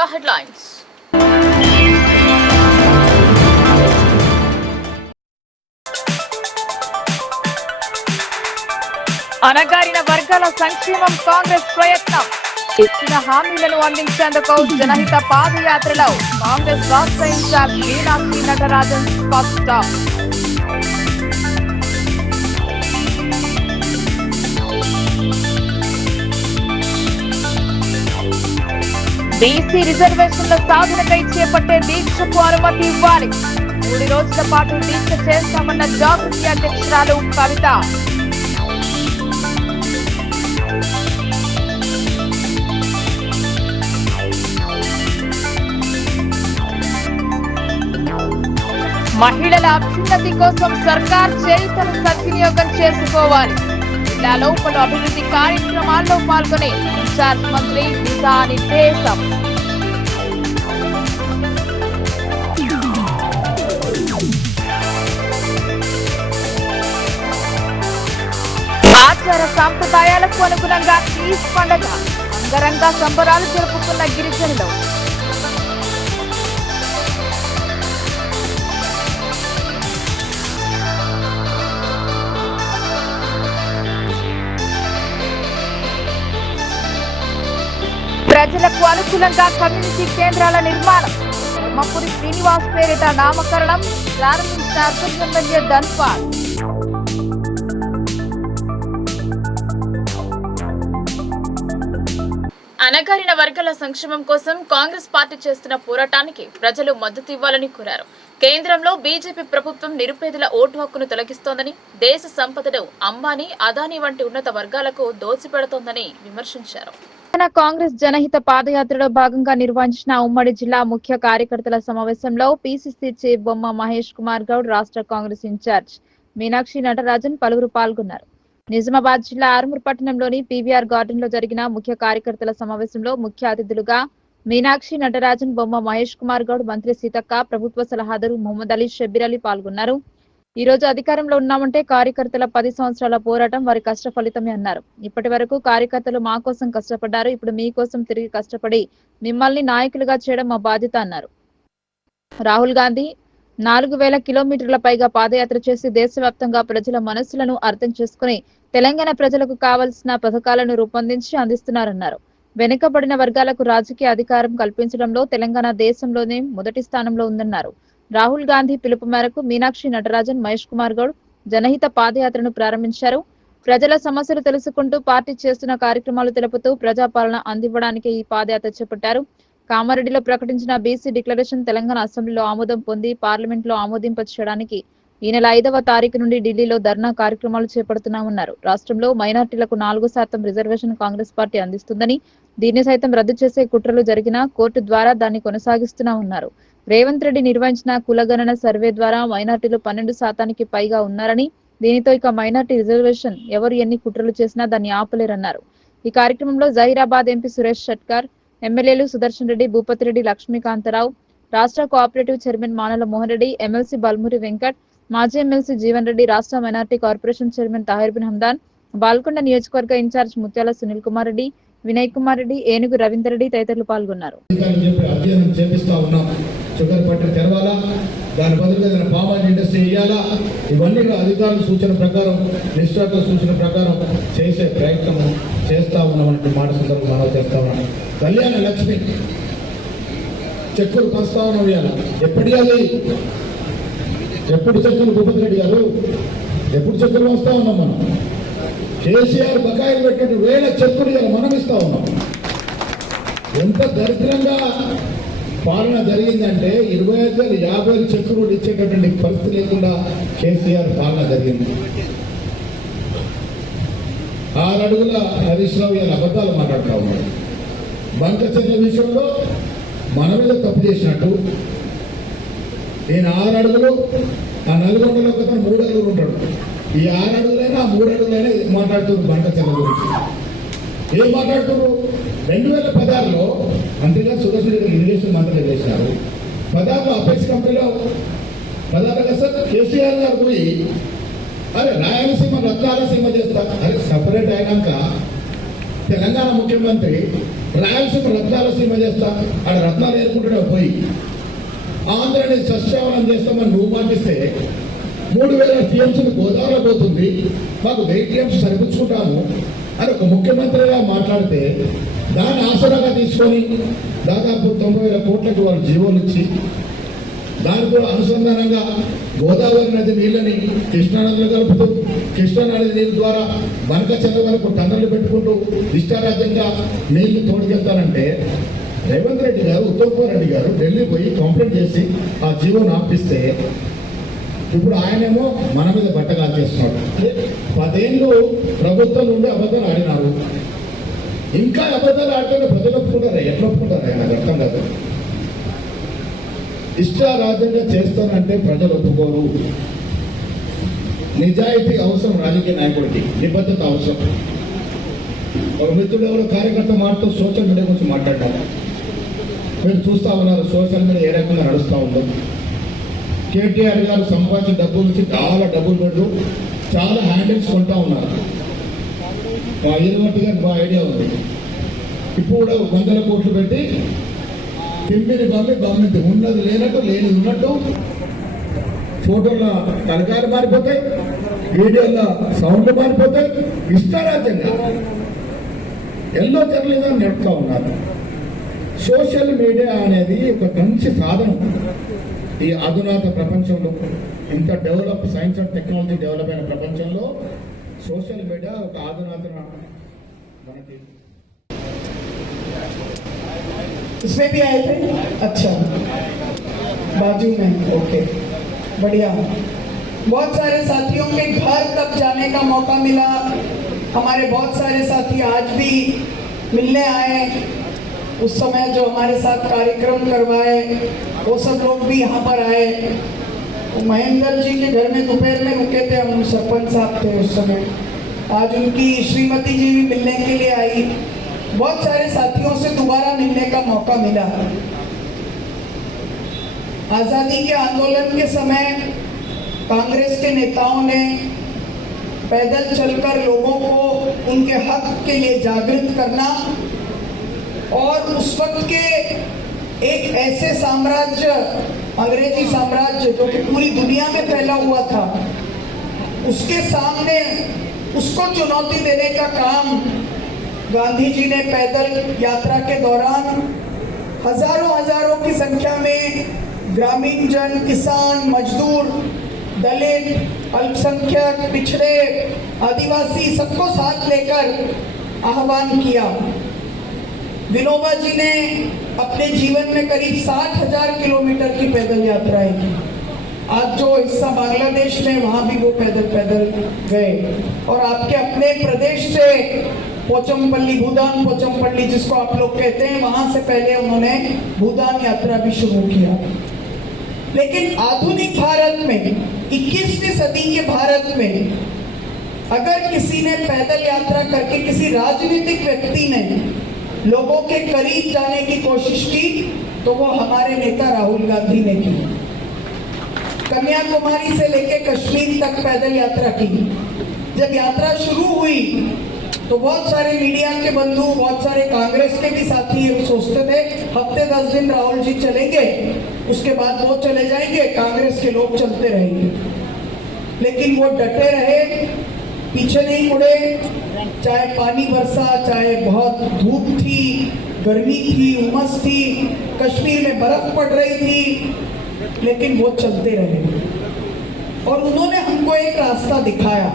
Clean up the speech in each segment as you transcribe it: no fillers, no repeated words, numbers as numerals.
ముందుగా హెడ్లైన్స్. అణగారిన వర్గాల సంక్షేమం కాంగ్రెస్ ప్రయత్నం. ఇచ్చిన హామీలను అందించేందుకు జనహిత పాదయాత్రలో కాంగ్రెస్ రాష్ట్ర ఇన్ఛార్జ్ మీనాక్షి నటరాజన్ స్పష్టం. బీసీ రిజర్వేషన్ల సాధనకై చేపట్టే దీక్షకు అనుమతి ఇవ్వాలి. 3 రోజుల పాటు దీక్ష చేస్తామన్న జాగృతి అధ్యక్షురాలు కవిత. మహిళల అభ్యున్నతి కోసం సర్కార్ చేయుతను సద్వినియోగం చేసుకోవాలి. జిల్లాలో పలు అభివృద్ధి కార్యక్రమాల్లో పాల్గొనే ఇన్ఛార్జ్ మంత్రి దిశానిర్దేశం. ఆచార సాంప్రదాయాలకు అనుగుణంగా తీజ్ పండుగ అంగరంగ సంబరాలు జరుపుకున్న గిరిజనులు. ప్రజలకు అనుకూలంగా కమ్యూనిటీ కేంద్రాల నిర్మాణం. ధర్మపురి శ్రీనివాస్ పేరిట నామకరణం ప్రారంభించిన అర్బన్ ఎమ్మెల్యే ధన్పాల్. అణగారిన వర్గాల సంక్షేమం కోసం కాంగ్రెస్ పార్టీ చేస్తున్న పోరాటానికి ప్రజలు మద్దతు ఇవ్వాలని కోరారు. కేంద్రంలో బీజేపీ ప్రభుత్వం నిరుపేదల ఓటు హక్కును తొలగిస్తోందని, దేశ సంపదను అంబానీ, అదానీ వంటి ఉన్నత వర్గాలకు దోచిపెడుతోందని విమర్శించారు. కాంగ్రెస్ జనహిత పాదయాత్రలో భాగంగా నిర్వహించిన ఉమ్మడి జిల్లా ముఖ్య కార్యకర్తల సమావేశంలో పీసీసీ చీఫ్ బొమ్మ మహేష్ కుమార్ గౌడ్, రాష్ట్ర కాంగ్రెస్ ఇన్ఛార్జ్ మీనాక్షి నటరాజన్ పలువురు పాల్గొన్నారు. నిజామాబాద్ జిల్లా ఆర్మూర్ పట్టణంలోని పీవీఆర్ గార్డెన్ లో జరిగిన ముఖ్య కార్యకర్తల సమావేశంలో ముఖ్య అతిథులుగా మీనాక్షి నటరాజన్, బొమ్మ మహేష్ కుమార్ గౌడ్, మంత్రి సీతక్క, ప్రభుత్వ సలహాదారు మొహమ్మద్ అలీ, షబ్బీర్ అలీ పాల్గొన్నారు. ఈ రోజు అధికారంలో ఉన్నామంటే కార్యకర్తల 10 సంవత్సరాల పోరాటం వారి కష్ట ఫలితమే అన్నారు. ఇప్పటి వరకు కార్యకర్తలు మా కోసం కష్టపడ్డారు. ఇప్పుడు మీకోసం తిరిగి కష్టపడి మిమ్మల్ని నాయకులుగా చేయడం మా బాధ్యత అన్నారు. రాహుల్ గాంధీ 4000 కిలోమీటర్ల పైగా పాదయాత్ర చేసి దేశవ్యాప్తంగా ప్రజల మనస్సులను అర్థం చేసుకుని తెలంగాణ ప్రజలకు కావాల్సిన పథకాలను రూపొందించి అందిస్తున్నారన్నారు. వెనుకబడిన వర్గాలకు రాజకీయ అధికారం కల్పించడంలో తెలంగాణ దేశంలోనే మొదటి స్థానంలో ఉందన్నారు. రాహుల్ గాంధీ పిలుపు మేరకు మీనాక్షి నటరాజన్, మహేష్ కుమార్ గౌడ్ జనహిత పాదయాత్రను ప్రారంభించారు. ప్రజల సమస్యలు తెలుసుకుంటూ పార్టీ చేస్తున్న కార్యక్రమాలు తెలుపుతూ ప్రజాపాలన అందివ్వడానికి ఈ పాదయాత్ర చేపట్టారు. కామారెడ్డిలో ప్రకటించిన బీసీ డిక్లరేషన్ తెలంగాణ అసెంబ్లీలో ఆమోదం పొంది పార్లమెంట్ లో ఆమోదింప చేయడానికి ఈ నెల 5వ తారీఖు నుండి ఢిల్లీలో ధర్నా కార్యక్రమాలు చేపడుతున్నామన్నారు. రాష్ట్రంలో మైనార్టీలకు 4% రిజర్వేషన్ కాంగ్రెస్ పార్టీ అందిస్తుందని, దీన్ని సైతం రద్దు చేసే కుట్రలు జరిగినా కోర్టు ద్వారా దాన్ని కొనసాగిస్తున్నామన్నారు. రేవంత్ రెడ్డి నిర్వహించిన కులగణన సర్వే ద్వారా మైనార్టీలు 12% పైగా ఉన్నారని, దీనితో ఇక మైనార్టీ రిజర్వేషన్ ఎవరు ఎన్ని కుట్రలు చేసినా దాన్ని ఆపలేరన్నారు. ఈ కార్యక్రమంలో జహీరాబాద్ ఎంపీ సురేష్ షట్కర్, ఎమ్మెల్యేలు సుదర్శన్ రెడ్డి, భూపతి రెడ్డి, లక్ష్మీకాంతరావు, రాష్ట్ర cooperative chairman Manala Mohan Reddy, MLC Balmuri Venkat, మాజీ ఎమ్మెల్సీ జీవన్ రెడ్డి, రాష్ట్ర minority corporation chairman Tahir Bin Hamdan, Balkonda నియోజకవర్గ ఇన్ఛార్జ్ ముత్యాల సునీల్ కుమార్ రెడ్డి, వినయ్ కుమార్ రెడ్డి, ఏనుగు రవీందర్ రెడ్డి తదితరులు పాల్గొన్నారు. దాని బదులుగా ఏదైనా పామ్ ఆయిల్ ఇండస్ట్రీ ఇవ్వాలా, ఇవన్నీ కూడా అధికారుల సూచన ప్రకారం, నిష్ఠాతుల సూచన ప్రకారం చేసే ప్రయత్నం చేస్తా ఉన్నామంటే మాట సందర్భంగా మనం చేస్తా ఉన్నాం. కళ్యాణ లక్ష్మి చెక్కులు పంచుతా ఉన్నాం. ఇవ్వాలి ఎప్పటి అది ఎప్పుడు చెక్కులు భూపతి రెడ్డి గారు ఎప్పుడు చెక్కులు పంచుతా ఉన్నాం. మనం కేసీఆర్ బకాయిలు పెట్టినట్టు 1000 చెక్కులు ఇలా మనం ఇస్తా ఉన్నాం. ఎంత దరిద్రంగా పాలన జరిగిందంటే 25,000 50,000 చెక్కులు ఇచ్చేటటువంటి పరిస్థితి లేకుండా కేసీఆర్ పాలన జరిగింది. 6 అడుగుల హరీష్ రావు ఇలా అబద్ధాలు మాట్లాడుతూ ఉన్నాడు. బంక చెట్ల విషయంలో మన మీద తప్పు చేసినట్టు నేను 6 అడుగులు, ఆ నల్గొండలో ఒక 3 అడుగులు ఉంటాడు. ఈ 6 అడుగులైనా 3 అడుగులైనా మాట్లాడుతున్నారు బంక చెట్ల గురించి. ఏం మాట్లాడుతున్నారు? 2016లో మంత్రి గారు సుదర్శన్ గారు ఇరిగేషన్ మంత్రిగా చేస్తున్నారు. 16లో అపెక్స్ కంపెనీలో 16 కేసీఆర్ గారు పోయి అరే రాయలసీమ రత్నాలసీమ చేస్తా, అరే సపరేట్ అయినాక తెలంగాణ ముఖ్యమంత్రి రాయలసీమ రత్నాల సీమ చేస్తా, ఆడ రత్నాలు ఏరుకుంటాడే పోయి ఆంధ్రని సస్యావనం చేస్తామని నువ్వు మాటిస్తే 3000 టీఎంసీలు గోదావరిలో పోతుంది, మాకు 1000 టీఎంసీ సరిపుచ్చుకుంటాము అని ఒక ముఖ్యమంత్రిగా మాట్లాడితే దాన్ని ఆసరాగా తీసుకొని దాదాపు 90,000 కోట్లకు వాళ్ళు జీవోలు ఇచ్చి దానితో అనుసంధానంగా గోదావరి నది నీళ్ళని కృష్ణానదిలో కలుపుతూ కృష్ణానది నీళ్ళ ద్వారా బనకచెల్ల వరకు టన్నులు పెట్టుకుంటూ ఇష్టారాజ్యంగా నీళ్లు తోడుకెళ్తారంటే రేవంత్ రెడ్డి గారు, ఉత్తమ్ కుమార్ రెడ్డి గారు ఢిల్లీ పోయి కంప్లైంట్ చేసి ఆ జీవోను ఆపిస్తే ఇప్పుడు ఆయనేమో మన మీద బట్టగాలు చేస్తున్నాడు. అదే 10 ఏళ్ళు ప్రభుత్వం నుండి అబద్ధాలు ఆడినారు, ఇంకా అబద్ధాలు ఆడుతుంటే ప్రజలు ఒప్పుకుంటారా? ఎట్లా ఒప్పుకుంటారా? నాకు అర్థం కాదు. ఇష్టారాజ్యంగా చేస్తానంటే ప్రజలు ఒప్పుకోరు. నిజాయితీ అవసరం, రాజకీయ నాయకుడికి నిబద్ధత అవసరం. ఒక మిత్రుడు ఎవరో కార్యకర్త మాటతో సోషల్ మీడియా గురించి మాట్లాడారు. మీరు చూస్తా ఉన్నారు సోషల్ మీడియా ఏ రకంగా నడుస్తూ ఉందో. కేటీఆర్ గారు సంపాదించిన డబ్బుల నుంచి చాలా డబ్బులు పెట్టు చాలా హ్యాండిల్స్ కొంటా ఉన్నారు. యూనివర్సిటీ గారికి బాగా ఐడియా ఉంది. ఇప్పుడు కూడా 100 కోట్లు పెట్టి తిమ్మిని బమ్మింది ఉన్నది లేనట్టు లేనిది ఉన్నట్టు ఫోటోల్లో తలకాయలు మారిపోతాయి, వీడియోల్లో సౌండ్లు మారిపోతాయి. ఇష్టారాజ్యంగా ఎల్లో తెరలేదని నడుపుతూ ఉన్నారు. సోషల్ మీడియా అనేది ఒక మంచి సాధనం. ఈ ఆధునిక ప్రపంచంలో, ఇంత develop science and technology develop అయిన ప్రపంచంలో సోషల్ మీడియా ఒక ఆధునిక మనకి. इसमें भी आए थे? अच्छा, बाजू में, ओके, बढ़िया। बहुत सारे साथियों के घर तक जाने का मौका मिला। हमारे बहुत सारे साथी आज भी मिलने आए। उस समय जो हमारे साथ कार्यक्रम करवाए वो सब लोग भी यहाँ पर आए। महेंद्र जी के घर में दोपहर में रुके थे हम, सरपंच साहब थे उस समय। आज उनकी श्रीमती जी भी मिलने के लिए आई। बहुत सारे साथियों से दोबारा मिलने का मौका मिला। आजादी के आंदोलन के समय कांग्रेस के नेताओं ने पैदल चलकर लोगों को उनके हक के लिए जागृत करना और उस वक्त के एक ऐसे साम्राज्य, अंग्रेजी साम्राज्य जो कि पूरी दुनिया में फैला हुआ था, उसके सामने उसको चुनौती देने का काम गांधी जी ने पैदल यात्रा के दौरान हजारों की संख्या में ग्रामीण जन, किसान, मजदूर, दलित, अल्पसंख्यक, पिछड़े, आदिवासी सबको साथ लेकर आह्वान किया। विनोबा जी ने अपने जीवन में करीब 60,000 किलोमीटर की पैदल यात्राएं की। आज जो हिस्सा बांग्लादेश में वहां भी वो पैदल गए। और आपके अपने प्रदेश से पोचमपल्ली, भूदान पोचमपल्ली जिसको आप लोग कहते हैं, वहां से पहले उन्होंने भूदान यात्रा भी शुरू किया। लेकिन आधुनिक भारत में, 21वीं सदी के भारत में अगर किसी ने पैदल यात्रा करके, किसी राजनीतिक व्यक्ति ने लोगों के करीब जाने की कोशिश की, तो वो हमारे नेता राहुल गांधी ने की। कन्याकुमारी से लेके कश्मीर तक पैदल यात्रा की। जब यात्रा शुरू हुई तो बहुत सारे मीडिया के बंधु, बहुत सारे कांग्रेस के भी साथी ये सोचते थे हफ्ते 10 दिन राहुल जी चलेंगे, उसके बाद वो चले जाएंगे, कांग्रेस के लोग चलते रहेंगे। लेकिन वो डटे रहे, पीछे नहीं मुड़े। चाहे पानी बरसा, चाहे बहुत धूप थी, गर्मी थी, उमस थी, कश्मीर में बर्फ पड़ रही थी, लेकिन वो चलते रहे। और उन्होंने हमको एक रास्ता दिखाया।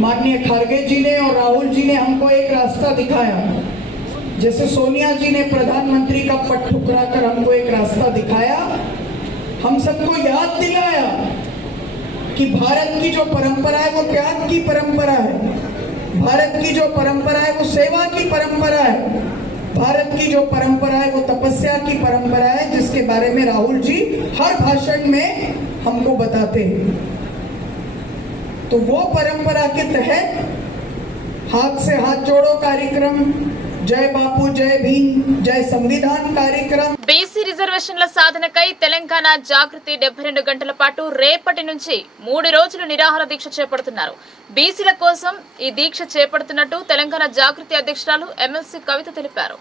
माननीय खारगे जी ने और राहुल जी ने हमको एक रास्ता दिखाया। जैसे सोनिया जी ने प्रधानमंत्री का पट ठुकरा कर हमको एक रास्ता दिखाया, हम सबको याद दिलाया कि भारत की जो परंपरा है वो त्याग की परंपरा है। भारत की जो परंपरा है वो सेवा की परंपरा है। भारत की जो परंपरा है वो तपस्या की परंपरा है, जिसके बारे में राहुल जी हर भाषण में हमको बताते हैं। तो वो परंपरा के तहत हाथ से हाथ जोड़ो कार्यक्रम, जय बापू, जय भीम, जय संविधान कार्यक्रम। బీసీ రిజర్వేషన్ల సాధనకై తెలంగాణ జాగృతి 72 గంటల పాటు రేపటి నుంచి 3 రోజులు నిరాహార దీక్ష చేపడుతున్నారు. బీసీల కోసం ఈ దీక్ష చేపడుతున్నట్టు తెలంగాణ జాగృతి అధ్యక్షురాలు ఎమ్మెల్సీ కవిత తెలిపారు.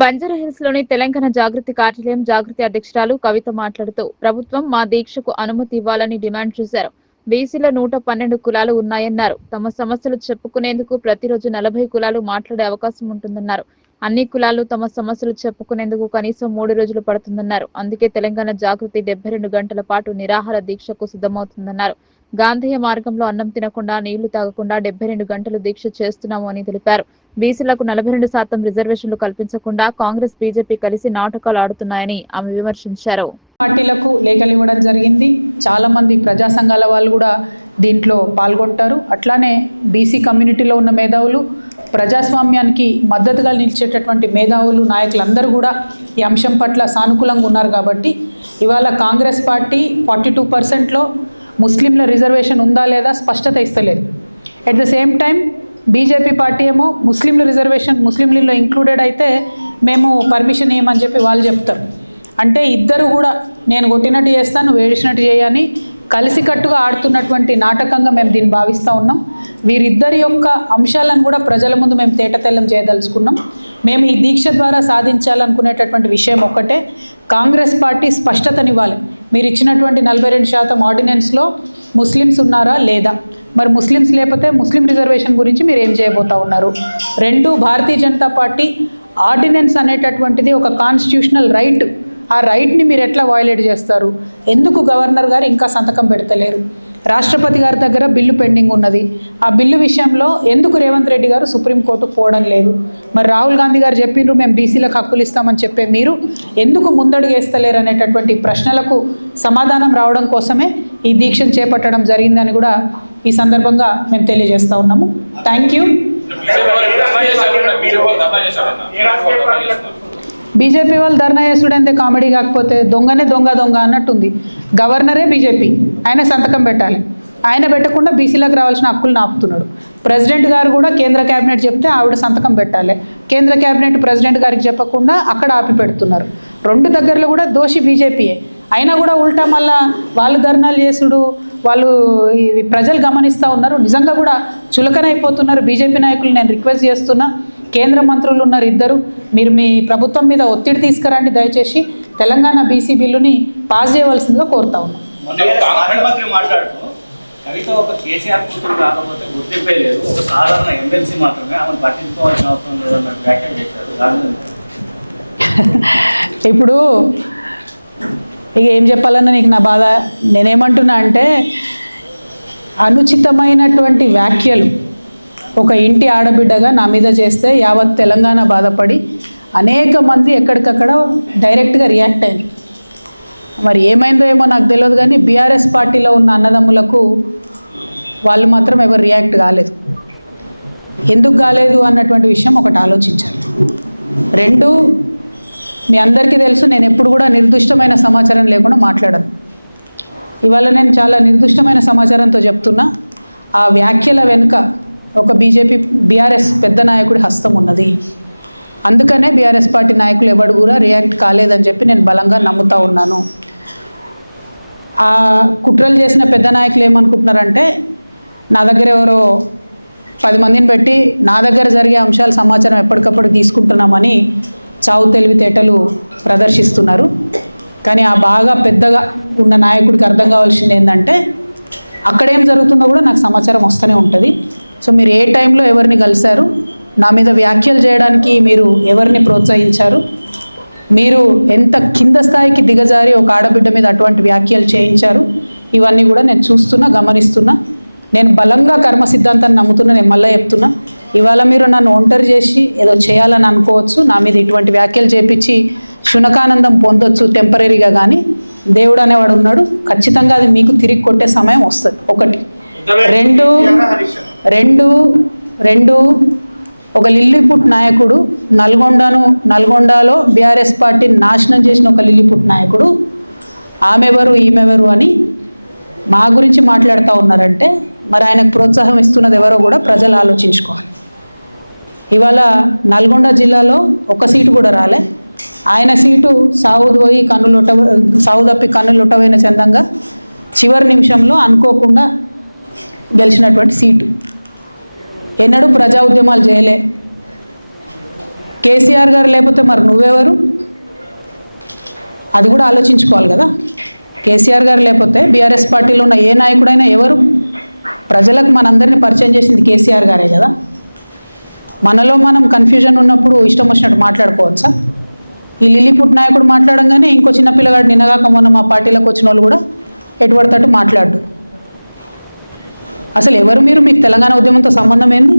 బంజారాహిల్స్ లోని తెలంగాణ జాగృతి కార్యాలయం జాగృతి అధ్యక్షురాలు కవిత మాట్లాడుతూ ప్రభుత్వం మా దీక్షకు అనుమతి ఇవ్వాలని డిమాండ్ చేశారు. బీసీలో 112 కులాలు ఉన్నాయన్నారు. తమ సమస్యలు చెప్పుకునేందుకు ప్రతిరోజు 40 కులాలు మాట్లాడే అవకాశం ఉంటుందన్నారు. అన్ని కులాలు తమ సమస్యలు చెప్పుకునేందుకు కనీసం 3 రోజులు పడుతుందన్నారు. అందుకే తెలంగాణ జాగృతి 72 గంటల పాటు నిరాహార దీక్షకు సిద్ధమవుతుందన్నారు. గాంధేయ మార్గంలో అన్నం తినకుండా నీళ్లు తాగకుండా 72 గంటలు దీక్ష చేస్తున్నాము అని తెలిపారు. బీసీలకు 42% రిజర్వేషన్లు కల్పించకుండా కాంగ్రెస్ బీజేపీ కలిసి నాటకాలు ఆడుతున్నాయని ఆమె విమర్శించారు. పార్టీలకు లేఖలు ఇవ్వడం జరిగింది. చాలా మంది ప్రజా సంఘాల వాళ్ళు కూడా దీంట్లో పాల్గొంటారు. అట్లానే బీసీ కమ్యూనిటీలో ఉన్న మేధావులు, ప్రజాస్వామ్యానికి మద్దతుగా నిలిచేటటువంటి మేధావులు, నాయకులందరూ కూడా ఈ అంశం పట్ల సానుకూలంగా ఉన్నారు. కాబట్టి ఇవాళ కాంగ్రెస్ పార్టీ 42%లో ముస్లింల రిజర్వేషన్ ఉందా లేదా స్పష్టత ఇస్తలేదు. At the same time BJP party ఏమో ముస్లింల రిజర్వేషన్ ముస్లింలలో ఇంక్లూడెడ్ అయితే మేము పర్మిషన్ ఇవ్వమని చెప్పి వాళ్ళు చెప్తారు. అంటే ఇద్దరు కూడా నేను కొట్టినట్టు చేస్తాను, నువ్వు ఏడిచినట్టు చేయని కలిసికట్టుగా ఆడుతున్నటువంటి నాటకంగా మేము దీన్ని భావిస్తూ ఉన్నాం. వీరిద్దరి యొక్క అంశాలను కూడా ప్రజల ముందు మేము తేటతెల్లం చేయదలుచుకున్నాం. మేము ఈ దీక్ష ద్వారా సాధించాలనుకునేటటువంటి విషయం ఒక్కటే, కాంగ్రెస్ పార్టీ స్పష్టతనివ్వాలి. మీరు ఇచ్చినటువంటి 42% ఆర్డినెన్స్లో ముస్లిమ్స్ ఉన్నారా లేదా, మరి ముస్లిమ్స్ లేకపోతే ముస్లిం రిజర్వేషన్ గురించి మీరు ఏం చేయబోతా ఉన్నారు. 2, భారతీయ జనతా పార్టీ ఆర్డినెన్స్ అనేటటువంటిది ఒక కాన్స్టిట్యూషనల్ రైట్. ఆ రైట్ని మీరు ఎట్లా వయలేట్ చేస్తారు? ఎందుకు గవర్నర్ గారు ఇంకా సంతకం పెడతలేరు? రాష్ట్రపతి గారి దగ్గర బిల్లు పెండింగ్ ఉన్నది. ఆ బిల్లు విషయంలో ఎందుకు రేవంత్ రెడ్డి గారు సుప్రీంకోర్టుకు పోవడం లేదు? మరి రాహుల్ గాంధీ గారు చెప్పిండ్రు మేము బీసీలకు హక్కులు ఇస్తామని చెప్పే మీరు ఎందుకు ముందడుగు వేస్తలేరు అనేటటువంటి ప్రశ్నలకు సమాధానం రావడం కోసమే ఈ దీక్షను చేపట్టడం జరిగిందని కూడా ఈ సందర్భంగా మేము తెలియజేస్తూ ఉన్నాము. Thank you. బీజేపీ వాళ్ళు ధర్నా చేసుడంటే కామెడీ కాకపోతే దొంగనే దొంగ అన్నట్టుంది. గవర్నరే బీజేపీ, ఆయన సంతకం పెట్టాలి. ఆయన పెట్టకుండా బీసీలకు రావాల్సిన హక్కులు ఆపుతున్నాడు. ప్రెసిడెంట్ గారు కూడా కేంద్ర క్యాబినెట్ చెప్తే ఆవిడ సంతకం పెట్టాలి. కేంద్ర క్యాబినెట్ ప్రెసిడెంట్ గారికి చెప్పకుండా అక్కడ ఆపి పెడుతున్నారు. 2 దగ్గరలో కూడా దోషి బీజేపీయే. అయినా కూడా ఉల్టా మళ్ళా వాళ్ళు ధర్నాలు చేసుడు, వాళ్ళు ప్రజలు గమనిస్తూ ఉన్నారు. నిజంగా కూడా చులకనైపోతున్నారు బీజేపీ నాయకులు. నేను రిక్వెస్ట్ చేస్తున్నా, కేంద్ర మంత్రులు ఉన్నారు ఇద్దరు, మీరు మీ ప్రభుత్వం మీద ఒత్తిడి తీసుకురండి. దయచేసి తెలంగాణ బీసీ బిల్లుని పాస్ చేయవలసిందిగా కోరుతా ఉన్నాం. కవిత ఒక కేసీఆర్ కూతురు కాకపోతే గుర్తింపే లేదు, ఒక సాధారణ ఎమ్మెల్సీ మాత్రమే, ఆమెను పట్టించుకోవాల్సిన అవసరం లేదన్నట్టు వ్యాఖ్యలు చేశారు. ఇప్పుడు ఇక ఏం చెప్పాలన్నా నీకు నా బాధ. నేనేమంటున్నా అంటే, అనుచితమైనటువంటి వ్యాఖ్యలు ఒక ఇంటి ఆడబిడ్డగా నా మీద చేస్తే యావత్ తెలంగాణ బాధపడి అనేక మంది ఎక్కడికక్కడ డైరెక్ట్గా రియాక్ట్ అయ్యారు. మరి ఏమైందో ఏమో నాకు తెలియదు, కానీ బీఆర్ఎస్ పార్టీలో ఉన్న అన్నదమ్ములకు వాళ్ళు మాత్రం ఎవరు రియాక్ట్ కాలేదు. ఎందుకు కాలేదు అన్నటువంటి విషయం ఒకటి ఆలోచించాలి. 2, మీ అందరికీ తెలుసు, నేను ఎప్పుడు కూడా నిర్దిష్టమైన సమాచారం లేకుండా మాట్లాడను. ఇవాళ నేను చాలా నిర్దిష్టమైన సమాచారంతో చెప్తున్నా. ఆ వ్యాఖ్యల వెనుక ఒక బీఆర్ఎస్ పెద్ద నాయకుడి హస్తం ఉన్నది. అందుకనే బీఆర్ఎస్ పార్టీ నాయకులు ఎవడు కూడా రియాక్ట్ కాలేదని చెప్పి నేను బలంగా నమ్ముతా ఉన్నాను. ఆ కుట్రలు చేసిన పెద్ద నాయకులు ఏమనుకుంటున్నారంటే, నా దగ్గర ఎవరో 10 మందిని పెట్టి నా దగ్గర జరిగే అంశాల సమాచారం ఎప్పటికప్పుడు తీసుకుంటున్నామని చావు తెలివితేటలు ప్రదర్శిస్తున్నారు. కానీ ఆ బాగా పెద్దగా ఉన్న నాయకుడికి అర్థం కావాల్సింది ఏంటంటే, అక్కడేం జరుగుతుందో కూడా నాకు సమాచారం వస్తూనే ఉంటుంది. సో మీరు ఏ టైంలో ఎవరిని కలిశారు, నా మీద వ్యాఖ్యలు చేయడానికి మీరు ఎవరిని ప్రోత్సహించారు, మీరు ఎంత కింద స్థాయికి దిగజారి ఒక ఆడబిడ్డ మీద అటువంటి వ్యాఖ్యలు చేయించారు, ఇవన్నీ కూడా నేను చూస్తున్నా, గమనిస్తున్నా. నేను బలంగా కర్మ సిద్ధాంతాన్ని నమ్ముతున్నా. నేను మళ్ళీ చెప్తున్నా, ఇవాళ మీరు నన్ను ఒంటరి చేసి ఏదో చేయాలని అనుకోవచ్చు, నా మీద ఇటువంటి వ్యాఖ్యలు చేపించి శునకానందం పొందొచ్చు టెంపరీగా, కానీ దేవుడు అనేవాడు ఉన్నాడు. ఖచ్చితంగా అది మీకు తిరిగి కొట్టే సమయం వస్తుంది. 1, 2 ఒక లిల్లీపుట్ నాయకుడు, నల్గొండలో బీఆర్ఎస్ పార్టీని నాశనం చేసిన ఒక లిల్లీపుట్ నాయకుడు ఆమెవరు ఈమెవరు అని మా గురించి మాట్లాడుతూ ఉన్నారంటే, మరి ఆయనకు ప్రోత్సాహం ఇస్తున్నది ఎవరో కూడా ప్రజలు ఆలోచించుకోవాలి. ఇవాళ నల్గొండ జిల్లాలో 1 సీటు కూడా రాలే. ఆయన సీటు సావు తప్పి కన్నులొట్టవైన చందంగా చివరి నిమిషంలో అనుకోకుండా గెలిచినటువంటి సీటు. ఎన్నడూ ప్రజా ఉద్యమాలు చేయలే. కేసీఆర్ గారు లేకపోతే మరి నువ్వెవరు? అది కూడా ఆలోచించుకోవాలి కదా. కేసీఆర్ గారు లేకపోతే బీఆర్ఎస్ పార్టీలో ఉన్న ఏ నాయకుడైనా ఎవరు? ప్రజలకు మనందరినీ పరిచయం చేసింది కేసీఆర్ గారే కదా. మనలో మనం కన్ఫ్యూజన్ ఉన్నప్పుడు ఇష్టం వచ్చినట్టు మాట్లాడుకోవచ్చా? ఈ లిల్లీపుట్ నాయకుడు మాట్లాడంగానే ఇంకో చిన్న పిల్లగాడు నిన్నగాక మొన్న మా పార్టీలోకి వచ్చిన వాళ్ళు కూడా ఎటుపడతట్టు మాట్లాడు. అసలు ఎవరు మీరు? మీకు తెలంగాణ ఉద్యమంతో సంబంధం ఏంది?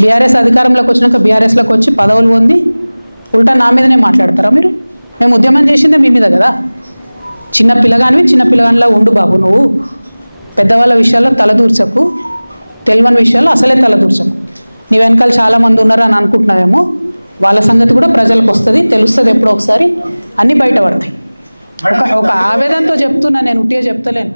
బీఆర్ఎస్ అధికారంలోకి వచ్చినాక బీఆర్ఎస్లోకి వచ్చి పదవులు పొంది ఉల్టా నా మీదనే మాట్లాడతారా మీరు? మేము ఉద్యమం చేసిందే మీ మీద కదా. చిన్న పిల్లగానిలా ఉండు బాబు. నువ్వు పెద్దవాళ్ళ విషయాల్లో తలదూర్చకు, తెలియని విషయాల్లో అసలే తలదూర్చకు. నీ వెనకాల చాలామంది ఉన్నారు అని అనుకుంటున్నావేమో, వాళ్ళ సంగతి కూడా ప్రజలకు వస్తుంది, తెలుస్తుంది ఎప్పుడో ఒకసారి, అన్నీ బయటపడతాయి. ఒక ఆవేదనతో చెప్తున్నా, నేను ఉట్టిగా చెప్తలేను.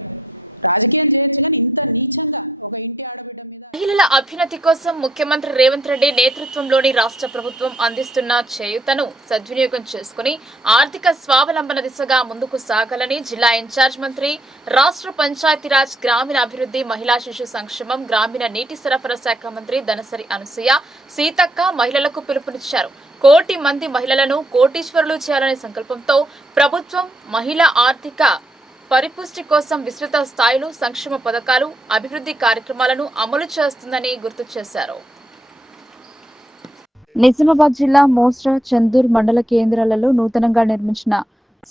రాజకీయం చేయొచ్చు కానీ ఇంత నీచంగా ఒక ఇంటి ఆడబిడ్డ మీద. మహిళల అభ్యున్నతి కోసం ముఖ్యమంత్రి రేవంత్ రెడ్డి నేతృత్వంలోని రాష్ట్ర ప్రభుత్వం అందిస్తున్న చేయూతను సద్వినియోగం చేసుకుని ఆర్థిక స్వావలంబన దిశగా ముందుకు సాగాలని జిల్లా ఇన్ఛార్జ్ మంత్రి, రాష్ట్ర పంచాయతీరాజ్, గ్రామీణ అభివృద్ధి, మహిళా శిశు సంక్షేమం, గ్రామీణ నీటి సరఫరా శాఖ మంత్రి దనసరి అనసూయ సీతక్క మహిళలకు పిలుపునిచ్చారు. 1 కోటి మంది మహిళలను కోటీశ్వరులు చేయాలనే సంకల్పంతో ప్రభుత్వం మహిళా ఆర్థిక పరిపుష్టి కోసం విస్తృత స్థాయిలో సంక్షేమ పథకాలు, అభివృద్ధి కార్యక్రమాలను అమలు చేస్తుందని గుర్తు చేశారు. నిజామాబాద్ జిల్లా మోస్రా, చందూర్ మండల కేంద్రాలలో నూతనంగా నిర్మించిన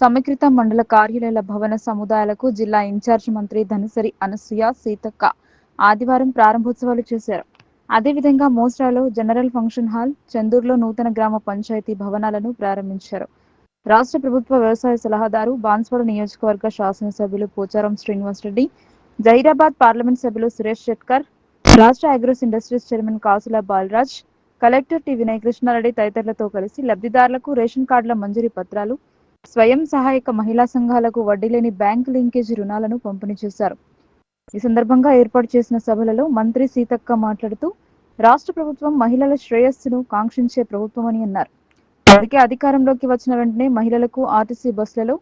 సమీకృత మండల కార్యాలయాల భవన సముదాయాలకు జిల్లా ఇన్ఛార్జ్ మంత్రి ధనసరి అనసూయ సీతక్క ఆదివారం ప్రారంభోత్సవాలు చేశారు. అదేవిధంగా మోస్రాలో జనరల్ ఫంక్షన్ హాల్, చందూర్లో నూతన గ్రామ పంచాయతీ భవనాలను ప్రారంభించారు. రాష్ట్ర ప్రభుత్వ వ్యవసాయ సలహాదారు, బాన్స్వాడ నియోజకవర్గ శాసనసభ్యులు పోచారం శ్రీనివాసరెడ్డి, జహీరాబాద్ పార్లమెంట్ సభ్యులు సురేష్ షెట్కర్, రాష్ట్ర అగ్రోస్ ఇండస్ట్రీస్ చైర్మన్ కాసుల బాలరాజ్, కలెక్టర్ టి వినయ్ కృష్ణారెడ్డి తదితరులతో కలిసి లబ్ధిదారులకు రేషన్ కార్డుల మంజూరీ పత్రాలు, స్వయం సహాయక మహిళా సంఘాలకు వడ్డీ లేని బ్యాంకు లింకేజీ రుణాలను పంపిణీ చేశారు. ఈ సందర్భంగా ఏర్పాటు చేసిన సభలలో మంత్రి సీతక్క మాట్లాడుతూ రాష్ట్ర ప్రభుత్వం మహిళల శ్రేయస్సును కాంక్షించే ప్రభుత్వమని అన్నారు. అందుకే అధికారంలోకి వచ్చిన వెంటనే మహిళలకు ఆర్టీసీ బస్సులలో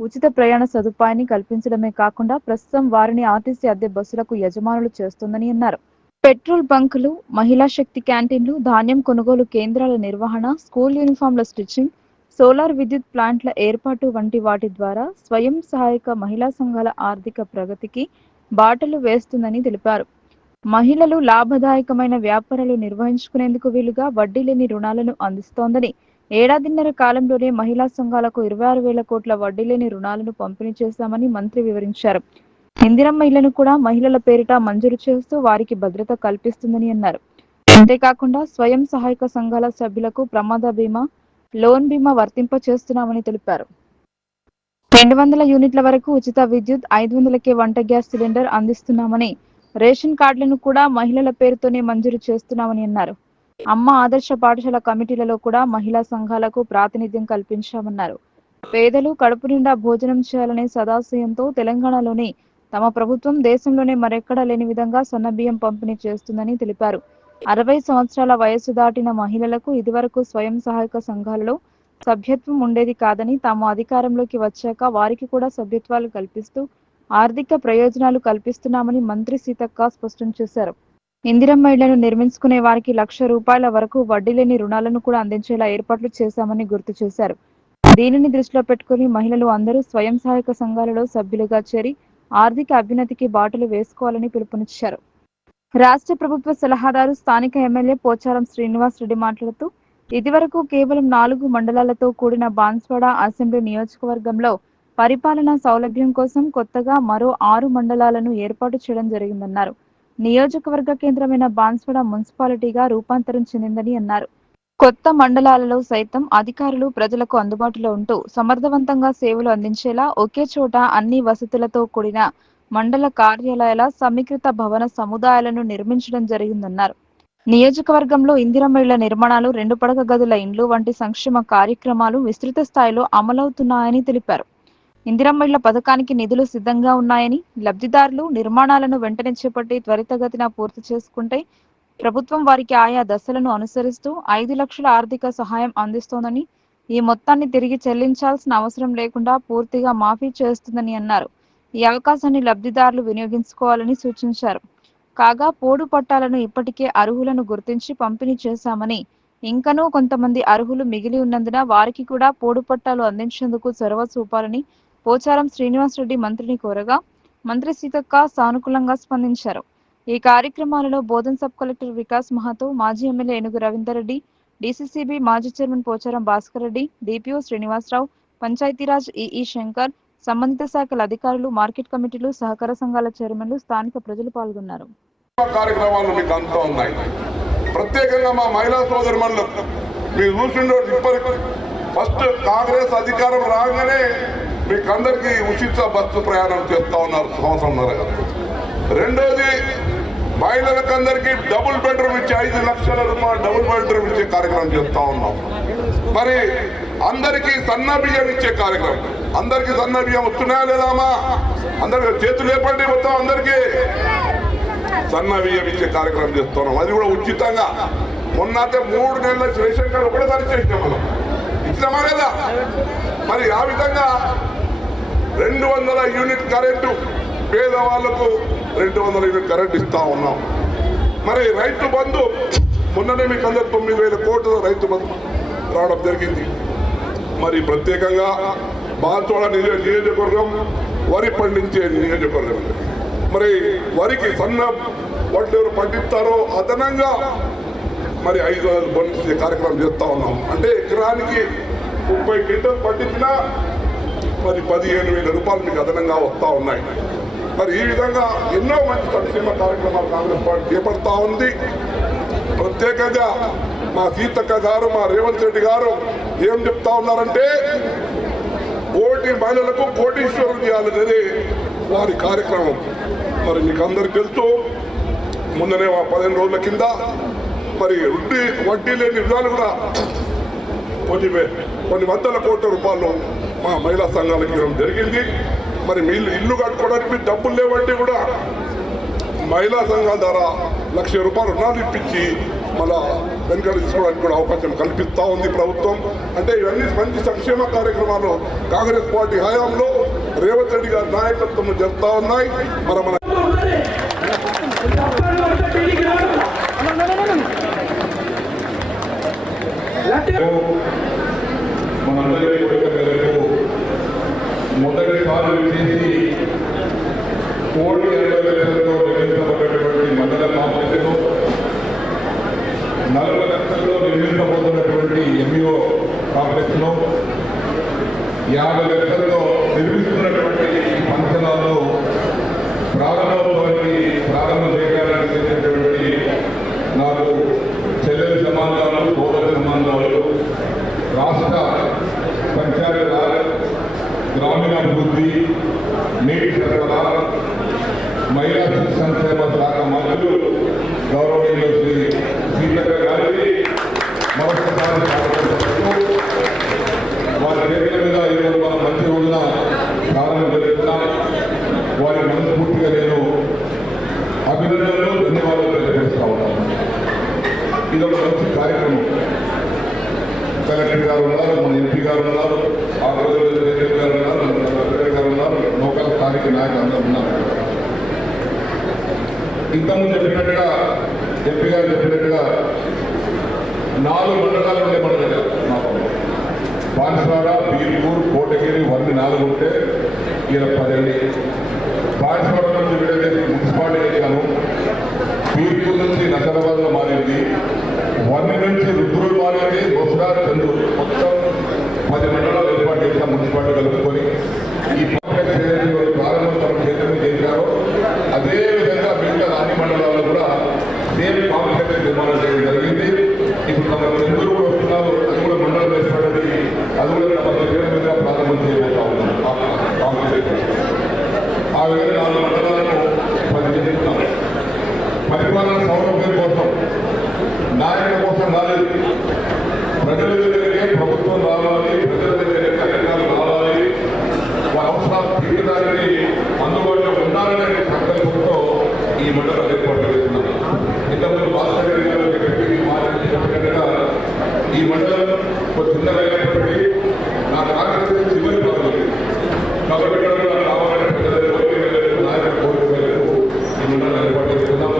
ఉచిత ప్రయాణ సదుపాయాన్ని కల్పించడమే కాకుండా ప్రస్తుతం వారిని ఆర్టీసీ అద్దె బస్సులకు యజమానులు చేస్తోందని అన్నారు. పెట్రోల్ బంకులు, మహిళా శక్తి క్యాంటీన్లు, ధాన్యం కొనుగోలు కేంద్రాల నిర్వహణ, స్కూల్ యూనిఫామ్ల స్టిచ్చింగ్, సోలార్ విద్యుత్ ప్లాంట్ల ఏర్పాటు వంటి వాటి ద్వారా స్వయం సహాయక మహిళా సంఘాల ఆర్థిక ప్రగతికి బాటలు వేస్తుందని తెలిపారు. మహిళలు లాభదాయకమైన వ్యాపారాలు నిర్వహించుకునేందుకు వీలుగా వడ్డీ లేని రుణాలను అందిస్తోందని, ఏడాదిన్నర కాలంలోనే మహిళా సంఘాలకు 26,000 కోట్ల వడ్డీ లేని రుణాలను పంపిణీ చేశామని మంత్రి వివరించారు. ఇందిరమ్మ ఇళ్లను కూడా మహిళల పేరిట మంజూరు చేస్తూ వారికి భద్రత కల్పిస్తుందని అన్నారు. అంతేకాకుండా స్వయం సహాయక సంఘాల సభ్యులకు ప్రమాద బీమా, లోన్ బీమా వర్తింప చేస్తున్నామని తెలిపారు. 200 యూనిట్ల వరకు ఉచిత విద్యుత్, 500కే వంట గ్యాస్ సిలిండర్ అందిస్తున్నామని, రేషన్ కార్డులను కూడా మహిళల పేరుతోనే మంజూరు చేస్తున్నామని అన్నారు. అమ్మ ఆదర్శ పాఠశాల కమిటీలలో కూడా మహిళా సంఘాలకు ప్రాతినిధ్యం కల్పించామన్నారు. పేదలు కడుపు నిండా భోజనం చేయాలనే సదాశయంతో తెలంగాణలోని తమ ప్రభుత్వం దేశంలోనే మరెక్కడా లేని విధంగా సన్నబియ్యం పంపిణీ చేస్తుందని తెలిపారు. 60 సంవత్సరాల వయసు దాటిన మహిళలకు ఇదివరకు స్వయం సహాయక సంఘాలలో సభ్యత్వం ఉండేది కాదని, తాము అధికారంలోకి వచ్చాక వారికి కూడా సభ్యత్వాలు కల్పిస్తూ ఆర్థిక ప్రయోజనాలు కల్పిస్తున్నామని మంత్రి సీతక్క స్పష్టం చేశారు. ఇందిరమ్మ ఇళ్లను నిర్మించుకునే వారికి ₹1,00,000 వరకు వడ్డీ లేని రుణాలను కూడా అందించేలా ఏర్పాట్లు చేశామని గుర్తు చేశారు. దీనిని దృష్టిలో పెట్టుకుని మహిళలు అందరూ స్వయం సహాయక సంఘాలలో సభ్యులుగా చేరి ఆర్థిక అభ్యున్నతికి బాటలు వేసుకోవాలని పిలుపునిచ్చారు. రాష్ట్ర ప్రభుత్వ సలహాదారు, స్థానిక ఎమ్మెల్యే పోచారం శ్రీనివాసరెడ్డి మాట్లాడుతూ ఇదివరకు కేవలం 4 మండలాలతో కూడిన బాన్స్వాడ అసెంబ్లీ నియోజకవర్గంలో పరిపాలనా సౌలభ్యం కోసం కొత్తగా మరో 6 మండలాలను ఏర్పాటు చేయడం జరిగిందన్నారు. నియోజకవర్గ కేంద్రమైన బాన్స్వాడ మున్సిపాలిటీగా రూపాంతరం చెందిందని అన్నారు. కొత్త మండలాలలో సైతం అధికారులు ప్రజలకు అందుబాటులో ఉంటూ సమర్థవంతంగా సేవలు అందించేలా ఒకే చోట అన్ని వసతులతో కూడిన మండల కార్యాలయాల సమీకృత భవన సముదాయాలను నిర్మించడం జరిగిందన్నారు. నియోజకవర్గంలో ఇందిరమ్మ ఇళ్ల నిర్మాణాలు, 2 పడక గదుల ఇండ్లు వంటి సంక్షేమ కార్యక్రమాలు విస్తృత స్థాయిలో అమలవుతున్నాయని తెలిపారు. ఇందిరమ్మ ఇళ్ల పథకానికి నిధులు సిద్ధంగా ఉన్నాయని, లబ్ధిదారులు నిర్మాణాలను వెంటనే చేపట్టి త్వరితగతిన పూర్తి చేసుకుంటే ప్రభుత్వం వారికి ఆయా దశలను అనుసరిస్తూ 5 లక్షల ఆర్థిక సహాయం అందిస్తోందని, ఈ మొత్తాన్ని తిరిగి చెల్లించాల్సిన అవసరం లేకుండా పూర్తిగా మాఫీ చేస్తుందని అన్నారు. ఈ అవకాశాన్ని లబ్ధిదారులు వినియోగించుకోవాలని సూచించారు. కాగా పోడు పట్టాలను ఇప్పటికే అర్హులను గుర్తించి పంపిణీ చేశామని, ఇంకనూ కొంతమంది అర్హులు మిగిలి ఉన్నందున వారికి కూడా పోడు పట్టాలు అందించేందుకు చొరవ చూపాలని పోచారం శ్రీనివాసరెడ్డి మంత్రిని కోరగా మంత్రి సీతక్క సానుకూలంగా స్పందించారు. ఈ కార్యక్రమాలలో బోధన్ సబ్ కలెక్టర్ వికాస్ మహాతో, మాజీ ఎమ్మెల్యే ఏనుగు రవీందర్ రెడ్డి, డీసీసీబీ మాజీ chairman Pocharam Bhaskar Reddy, DPO Srinivasarao, Panchayati Raj EE Shankar, సంబంధిత శాఖల అధికారులు, మార్కెట్ కమిటీలు, సహకార సంఘాల చైర్మన్లు, స్థానిక ప్రజలు పాల్గొన్నారు. కార్యక్రమాలు మీకు అంతా ఉన్నాయి. ప్రత్యేకంగా మా మహిళా సోదరుమణులు మీరు చూసిండో ఇప్పటికి ఫస్ట్ కాంగ్రెస్ అధికారం రాగానే మీకు అందరికీ ఉచిత బస్సు ప్రయాణం చేస్తా ఉన్నారు సంవత్సరంన్నరగా. రెండోది మహిళలకు అందరికీ డబుల్ బెడ్రూమ్ ఇచ్చి 5 లక్షల రూపాయలు డబుల్ బెడ్రూమ్ ఇచ్చే కార్యక్రమం చేస్తా ఉన్నాం. మరి అందరికీ సన్న బియ్యం ఇచ్చే కార్యక్రమం. అందరికీ సన్న బియ్యం వస్తున్నాయా లేదామా? అందరికి చేతులు లేపండి, మొత్తం అందరికీ సన్న బియ్యం ఇచ్చే కార్యక్రమం చేస్తున్నాం. అది కూడా ఉచితంగా. మొన్నైతే 3 నెలల రేషన్ కార్డు ఒకటేసారి చేసినాం మనం. ఇచ్చినామా కదా? మరి ఆ విధంగా 200 యూనిట్ కరెంటు పేదవాళ్లకు 200 యూనిట్ కరెంట్ ఇస్తా ఉన్నాం. మరి రైతు బంధు మొన్ననే మీకు అందరు 9,000 కోట్ల రైతు బంధు రావడం జరిగింది. మరి ప్రత్యేకంగా బాల్చోళ నియోజకవర్గం వరి పండించే నియోజకవర్గం. మరి వరికి సన్న వడ్లు ఎవరు పండిస్తారో అదనంగా మరి 5,000 పండించే కార్యక్రమం చేస్తా ఉన్నాం. అంటే ఎకరానికి 30 క్వింటల్ పండించినా మరి 15,000 రూపాయలు మీకు అదనంగా వస్తూ ఉన్నాయి. మరి ఈ విధంగా ఎన్నో మంచి సంక్షేమ కార్యక్రమాలు కాంగ్రెస్ పార్టీ చేపడతా ఉంది. ప్రత్యేకంగా మా సీతక్క గారు, మా రేవంత్ రెడ్డి గారు ఏం చెప్తా ఉన్నారంటే కోటి మహిళలకు కోటీశ్వరులు చేయాలనేది వారి కార్యక్రమం. మరి మీకు అందరికి తెలుసు, ముందనే 15 రోజుల కింద మరి వడ్డీ లేని విధాలు కూడా కొన్ని వందల కోట్ల రూపాయలు మా మహిళా సంఘాలకు ఇవ్వడం జరిగింది. మరి మీరు ఇల్లు కట్టుకోవడానికి డబ్బులు లేవంటే కూడా మహిళా సంఘాల ద్వారా 1,00,000 రూపాయలు రుణాలు ఇప్పించి మళ్ళా వెనుకలు తీసుకోవడానికి కూడా అవకాశం కల్పిస్తూ ఉంది ప్రభుత్వం. అంటే ఇవన్నీ మంచి సంక్షేమ కార్యక్రమాలు కాంగ్రెస్ పార్టీ హయాంలో రేవంత్ రెడ్డి గారి నాయకత్వంలో జరుగుతూ ఉన్నాయి. మన మొదటిసారి చేసి 1,20,000 నిర్మించబడినటువంటి మండల కాంప్లెక్స్ను 40 లక్షల్లో నిర్మించబోతున్నటువంటి ఎంఈఓ కాంప్లెక్స్ను 50 లక్షల్లో నిర్మిస్తున్నటువంటి ఫంక్షన్లను ప్రారంభం చేయడానికి చేసేటువంటి నాకు చెల్లెల సమాధానాలు, సోదర సమాధానాలు, రాష్ట్ర పంచాయతీ రాజ్, గ్రామీణాభివృద్ధి, నీటి సరఫరా, మహిళా సంక్షేమ శాఖ మంత్రులు గౌరవనీయులు శ్రీ సీతక్క గారికి మరొకసారి వారి వేదిక మీద ఈరోజు మన మంత్రి రోజున ప్రారంభం జరుగుతున్నాం. వారి మనస్ఫూర్తిగా నేను అభినందనలు, ధన్యవాదాలు తెలియజేస్తా ఉన్నాను. ఇదొక మంచి కార్యక్రమం. కలెక్టర్ గారు ఉన్నారు, మన ఎంపీ గారు ఉన్నారు, ఆ రోజు గారు ఉన్నారు, కలెక్టర్ గారు ఉన్నారు, లోకల్ స్థానిక నాయకులు అందరూ ఉన్నారు. ఇంతకుముందు చెప్పినట్టుగా ఎంపీ గారు చెప్పినట్టుగా 4 మండలాలు ఉండే మండలాలు బాన్స్వాడ, బీర్పూర్, కోటగిరి, వన్ని 4 ఉంటే ఈయన 10. బాన్స్వాడ నుంచి విడదీసి మున్సిపాలిటీ చేశాను. బీర్పూర్ నుంచి నగరాబాద్లో మారింది. వన్ని నుంచి రుద్రులు మారింది. బొస్తా, చంద్రుడు మొత్తం 10 మండలాలు ఏర్పాటు చేసిన మున్సిపాలిటీ కలుపుకొని ఈ ప్రారంభం చేశారు. అదేవిధంగా మిగతా అన్ని మండలాల్లో కూడా సేమ్ కాంప్లెక్స్ నిర్మాణం చేయడం జరిగింది. ఇప్పుడు మన చంద్రుడు కూడా వస్తున్నారు. అది కూడా మండలం ఏర్పడింది. అది కూడా ప్రారంభం చేయబోతా ఉన్నాం కాంప్లెక్స్. ఆ విధంగా 4 మండలాలను 10 చేస్తున్నాం. పరిపాలన సౌలభ్యం కోసం, నాయకుల కోసం రాలేదు. ప్రజల దగ్గరే ప్రభుత్వం రావాలి, ప్రజల దగ్గరే అధికారులు రావాలి, వారి అవసరాలు తీర్చడానికి అందుబాటులో ఉండాలనే సంకల్పంతో ఈ మండలం ఏర్పాటు చేస్తున్నారు. ఇంతకుముందు భాస్కర్ గారు చెప్పినట్టుగా ఈ మండలం ఒక చిన్నగా అయినప్పటికీ నాకు ఆకర్షణ చివరి రావాలి కాబట్టి రావాలంటే ప్రజలు నాయకులు కోరుకోలేదు. ఈ మండలం ఏర్పాటు చేస్తున్నాం.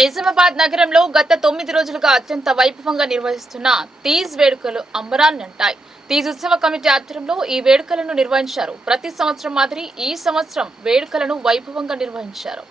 నిజామాబాద్ నగరంలో గత 9 రోజులుగా అత్యంత వైభవంగా నిర్వహిస్తున్న తీజ్ వేడుకలు అంబరాన్ని అంటాయి. తీజ్ ఉత్సవ కమిటీ ఆధ్వర్యంలో ఈ వేడుకలను నిర్వహించారు. ప్రతి సంవత్సరం మాదిరి ఈ సంవత్సరం వేడుకలను వైభవంగా నిర్వహించారు.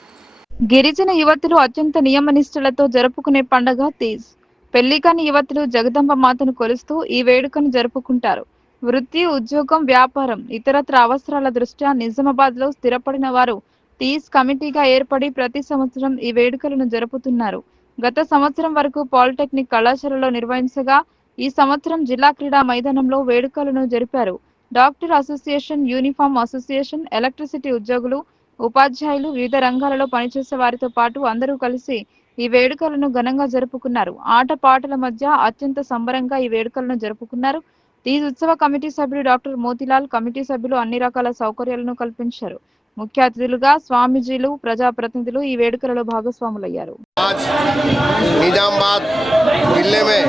గిరిజన యువతులు అత్యంత నియమనిష్ఠలతో జరుపుకునే పండుగ తీజ్. పెళ్లి కాని యువతులు జగదంబ మాతను కొలుస్తూ ఈ వేడుకను జరుపుకుంటారు. వృత్తి, ఉద్యోగం, వ్యాపారం, ఇతరత్ర అవసరాల దృష్ట్యా నిజామాబాద్ లో స్థిరపడిన వారు తీజ్ కమిటీగా ఏర్పడి ప్రతి సంవత్సరం ఈ వేడుకలను జరుపుతున్నారు. గత సంవత్సరం వరకు పాలిటెక్నిక్ కళాశాలలో నిర్వహించగా ఈ సంవత్సరం జిల్లా క్రీడా మైదానంలో వేడుకలను జరిపారు. Doctor association, uniform association, electricity ఉద్యోగులు, ఉపాధ్యాయులు, వివిధ రంగాలలో పనిచేసే వారితో పాటు అందరూ కలిసి ఈ వేడుకలను ఘనంగా జరుపుకున్నారు. ఆట పాటల మధ్య అత్యంత సంబరంగా ఈ వేడుకలను జరుపుకున్నారు. తీజ్ ఉత్సవ కమిటీ సభ్యులు డాక్టర్ మోతిలాల్, కమిటీ సభ్యులు అన్ని రకాల సౌకర్యాలను కల్పించారు. ముఖ్య అతిథులుగా స్వామీజీలు, ప్రజాప్రతినిధులు ఈ వేడుకలలో భాగస్వాములయ్యారు. निजामाबाद जिले में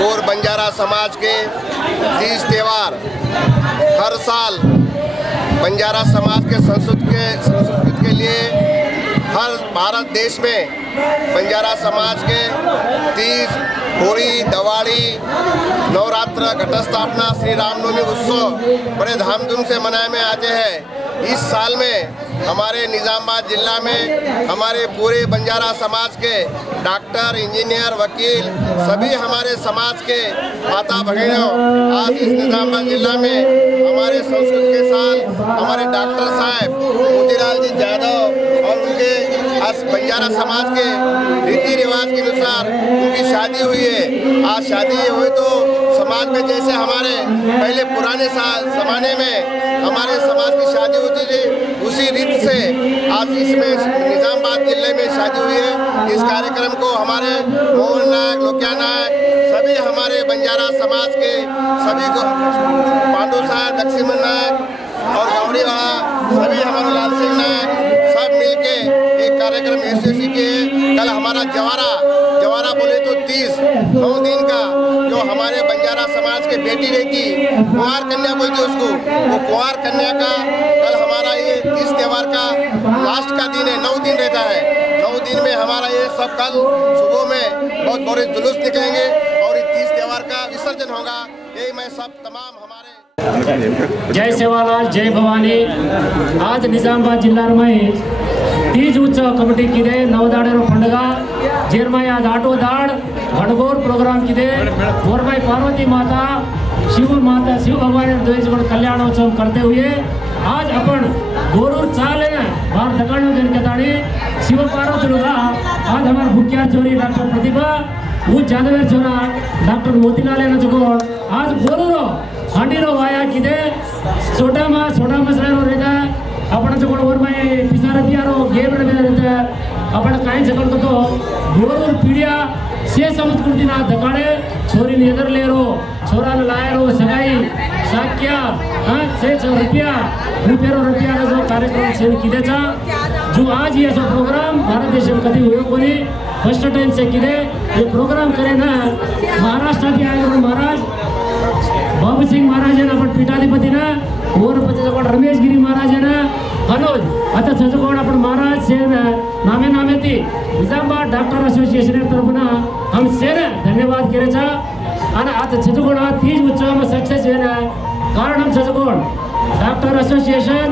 गोर बंजारा समाज के तीज त्यौहार हर साल बंजारा समाज के संस्कृति के लिए हर भारत देश में बंजारा समाज के तीज, होली, दिवाली, नवरात्र, घटस्थापना, श्री रामनवमी उत्सव बड़े धामधूम से मनाए में आते हैं। इस साल में हमारे निजामाबाद जिला में हमारे पूरे बंजारा समाज के डॉक्टर, इंजीनियर, वकील, सभी हमारे समाज के माता बहनों आज इस निजामाबाद जिला में हमारे संस्कृत के साथ हमारे डॉक्टर साहब मोतीलाल जी यादव और उनके आज बंजारा समाज के रीति रिवाज के अनुसार उनकी शादी हुई है। आज शादी हुई तो समाज में जैसे हमारे पहले पुराने जमाने में हमारे समाज की शादी होती थी उसी रीत से आज इसमें निजामाबाद जिले में शादी हुई है। इस कार्यक्रम को हमारे मोहन नायक, लोकिया नायक, सभी हमारे बंजारा समाज के सभी को पांडु साहब, लक्ष्मण नायक और गौरी वाला सभी हमारे लाल सिंह नायक सब मिलके एक कार्यक्रम ऐसे सीखे। कल हमारा जवारा बोले तो 9 दिन का जो हमारे बंजारा समाज के बेटी रहती कुंवार कन्या बोलते उसको, वो कुंवार कन्या का कल हमारा ये तीज त्यौहार का लास्ट का दिन है। 9 दिन रहता है। 9 दिन में हमारा ये सब कल सुबह में बहुत बड़े जुलूस निकलेंगे और इस तीज त्यौहार का विसर्जन होगा। यही मैं सब तमाम हमारे जय सेवालाल, जय भवानी। आज निजामाबाद जिल्ला में तीज उत्सव कमिटी किदे नवदाड़ेरो पंडग जेरमाय आज आटो दाड़ गणगौर प्रोग्राम किदे गोरमाई पार्वती माता शिव भगवान द्वेज कल्याणोत्सव करते हुए आज अपन गोरूर चाले बार दकाणो दिन के दाड़ी शिव पार्वती आज हमारे मुख्य चोरी डॉक्टर प्रतिभा वो जानवर चोरा डॉक्टर मोतीलाल आज गोरूर हांडीरो वाया किदे छोटा मसला रहता अपन जगह और मैं पिसारतियारो गेम रहता अपन कहीं जगह को तो गोरूर पीढ़िया से संस्कृति ना दकाड़े छोरी नेदर ले रो छोरा लाए रो सगाई साक्या से रुपया जो कार्यक्रम से किदे था जो आज ये सब प्रोग्राम भारत देश में कभी हुए कोई फर्स्ट टाइम से किदे ये प्रोग्राम करे ना महाराष्ट्र के आए महाराज बाबू सिंह महाराज अपन पीठाधिपति ना और रमेश गिरी महाराज हनोज आता सजगोड अपन महाराज से नामे थी निजामाबाद डॉक्टर असोसिएशन तरफ हम से धन्यवाद करे आता सजगोड तीज उत्सव में सक्सेस कारण हम सजगोड doctor association,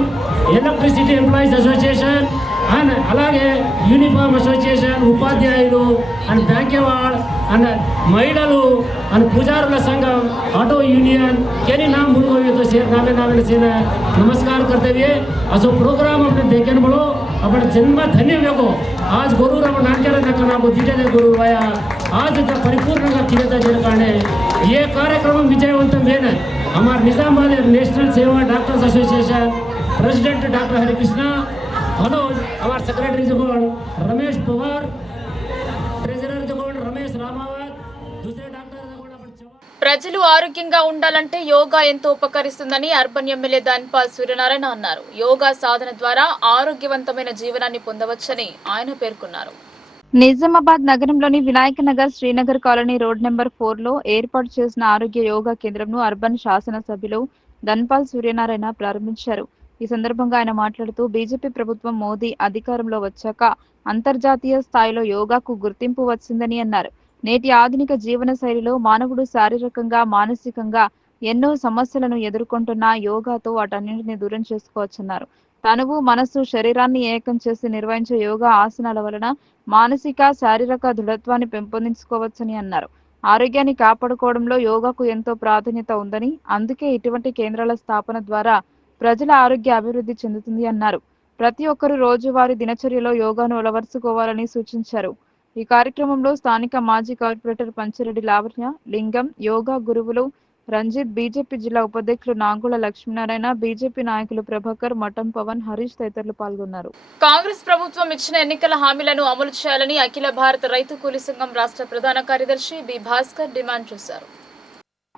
electricity employees association and అలాగే యూనిఫామ్ అసోసియేషన్, ఉపాధ్యాయులు అండ్ బ్యాంకేవాడ్ అండ్ మహిళలు అండ్ పూజారుల సంఘం, ऑटो यूनियन के नाम भूल गए तो शेर नामे से नमस्कार करते हुए असो प्रोग्राम अपने देखे बोलो अपने जन्म धन्य को आज गुरु नानकर को दीटे गुरु आया आज परिपूर्ण किया कारण ये कार्यक्रम विजयवंत मेन हमारे Nizamabad national Seva doctors association president doctor Harikrishna Manoj, हमारे सेक्रेटरी जगोड़ रमेश पवार, ट्रेजरर जगोड़ रमेश रामावत, दूसरे डॉक्टर जगोड़ ప్రజలు ఆరోగ్యంగా ఉండాలంటే యోగా ఎంతో ఉపకరిస్తుందని అర్బన్ ఎమ్మెల్యే ధన్పాల్ సూర్యనారాయణ అన్నారు. యోగా సాధన ద్వారా ఆరోగ్యవంతమైన జీవనాన్ని పొందవచ్చని ఆయన పేర్కొన్నారు. నిజామాబాద్ నగరంలోని Vinayaka Nagar Srinagar colony road number 4లో ఏర్పాటు చేసిన ఆరోగ్య యోగా కేంద్రంను అర్బన్ శాసన సభ్యులు ధన్పాల్ సూర్యనారాయణ ప్రారంభించారు. ఈ సందర్భంగా ఆయన మాట్లాడుతూ బీజేపీ ప్రభుత్వం మోదీ అధికారంలో వచ్చాక అంతర్జాతీయ స్థాయిలో యోగాకు గుర్తింపు వచ్చిందని అన్నారు. నేటి ఆధునిక జీవన శైలిలో మానవుడు శారీరకంగా, మానసికంగా ఎన్నో సమస్యలను ఎదుర్కొంటున్న యోగాతో వాటన్నింటినీ దూరం చేసుకోవచ్చన్నారు. తనువు, మనస్సు, శరీరాన్ని ఏకం చేసి నిర్వహించే యోగా ఆసనాల వలన మానసిక, శారీరక దృఢత్వాన్ని పెంపొందించుకోవచ్చని అన్నారు. ఆరోగ్యాన్ని కాపాడుకోవడంలో యోగాకు ఎంతో ప్రాధాన్యత ఉందని, అందుకే ఇటువంటి కేంద్రాల స్థాపన ద్వారా ప్రజల ఆరోగ్య అభివృద్ధి చెందుతుంది అన్నారు. ప్రతి ఒక్కరూ రోజువారీ దినచర్యలో యోగాను అలవర్చుకోవాలని సూచించారు. ఈ కార్యక్రమంలో స్థానిక మాజీ కార్పొరేటర్ పంచిరెడ్డి లావణ్య, లింగం, యోగా గురువులు రంజిత్, బీజేపీ జిల్లా ఉపాధ్యక్షులు నాగుల లక్ష్మీనారాయణ, బీజేపీ నాయకులు ప్రభాకర్, మఠం పవన్, హరీష్ తదితరులు పాల్గొన్నారు. కాంగ్రెస్ ప్రభుత్వం ఇచ్చిన ఎన్నికల హామీలను అమలు చేయాలని అఖిల భారత రైతు కూలీ సంఘం రాష్ట్ర ప్రధాన కార్యదర్శి బి భాస్కర్ డిమాండ్ చేశారు.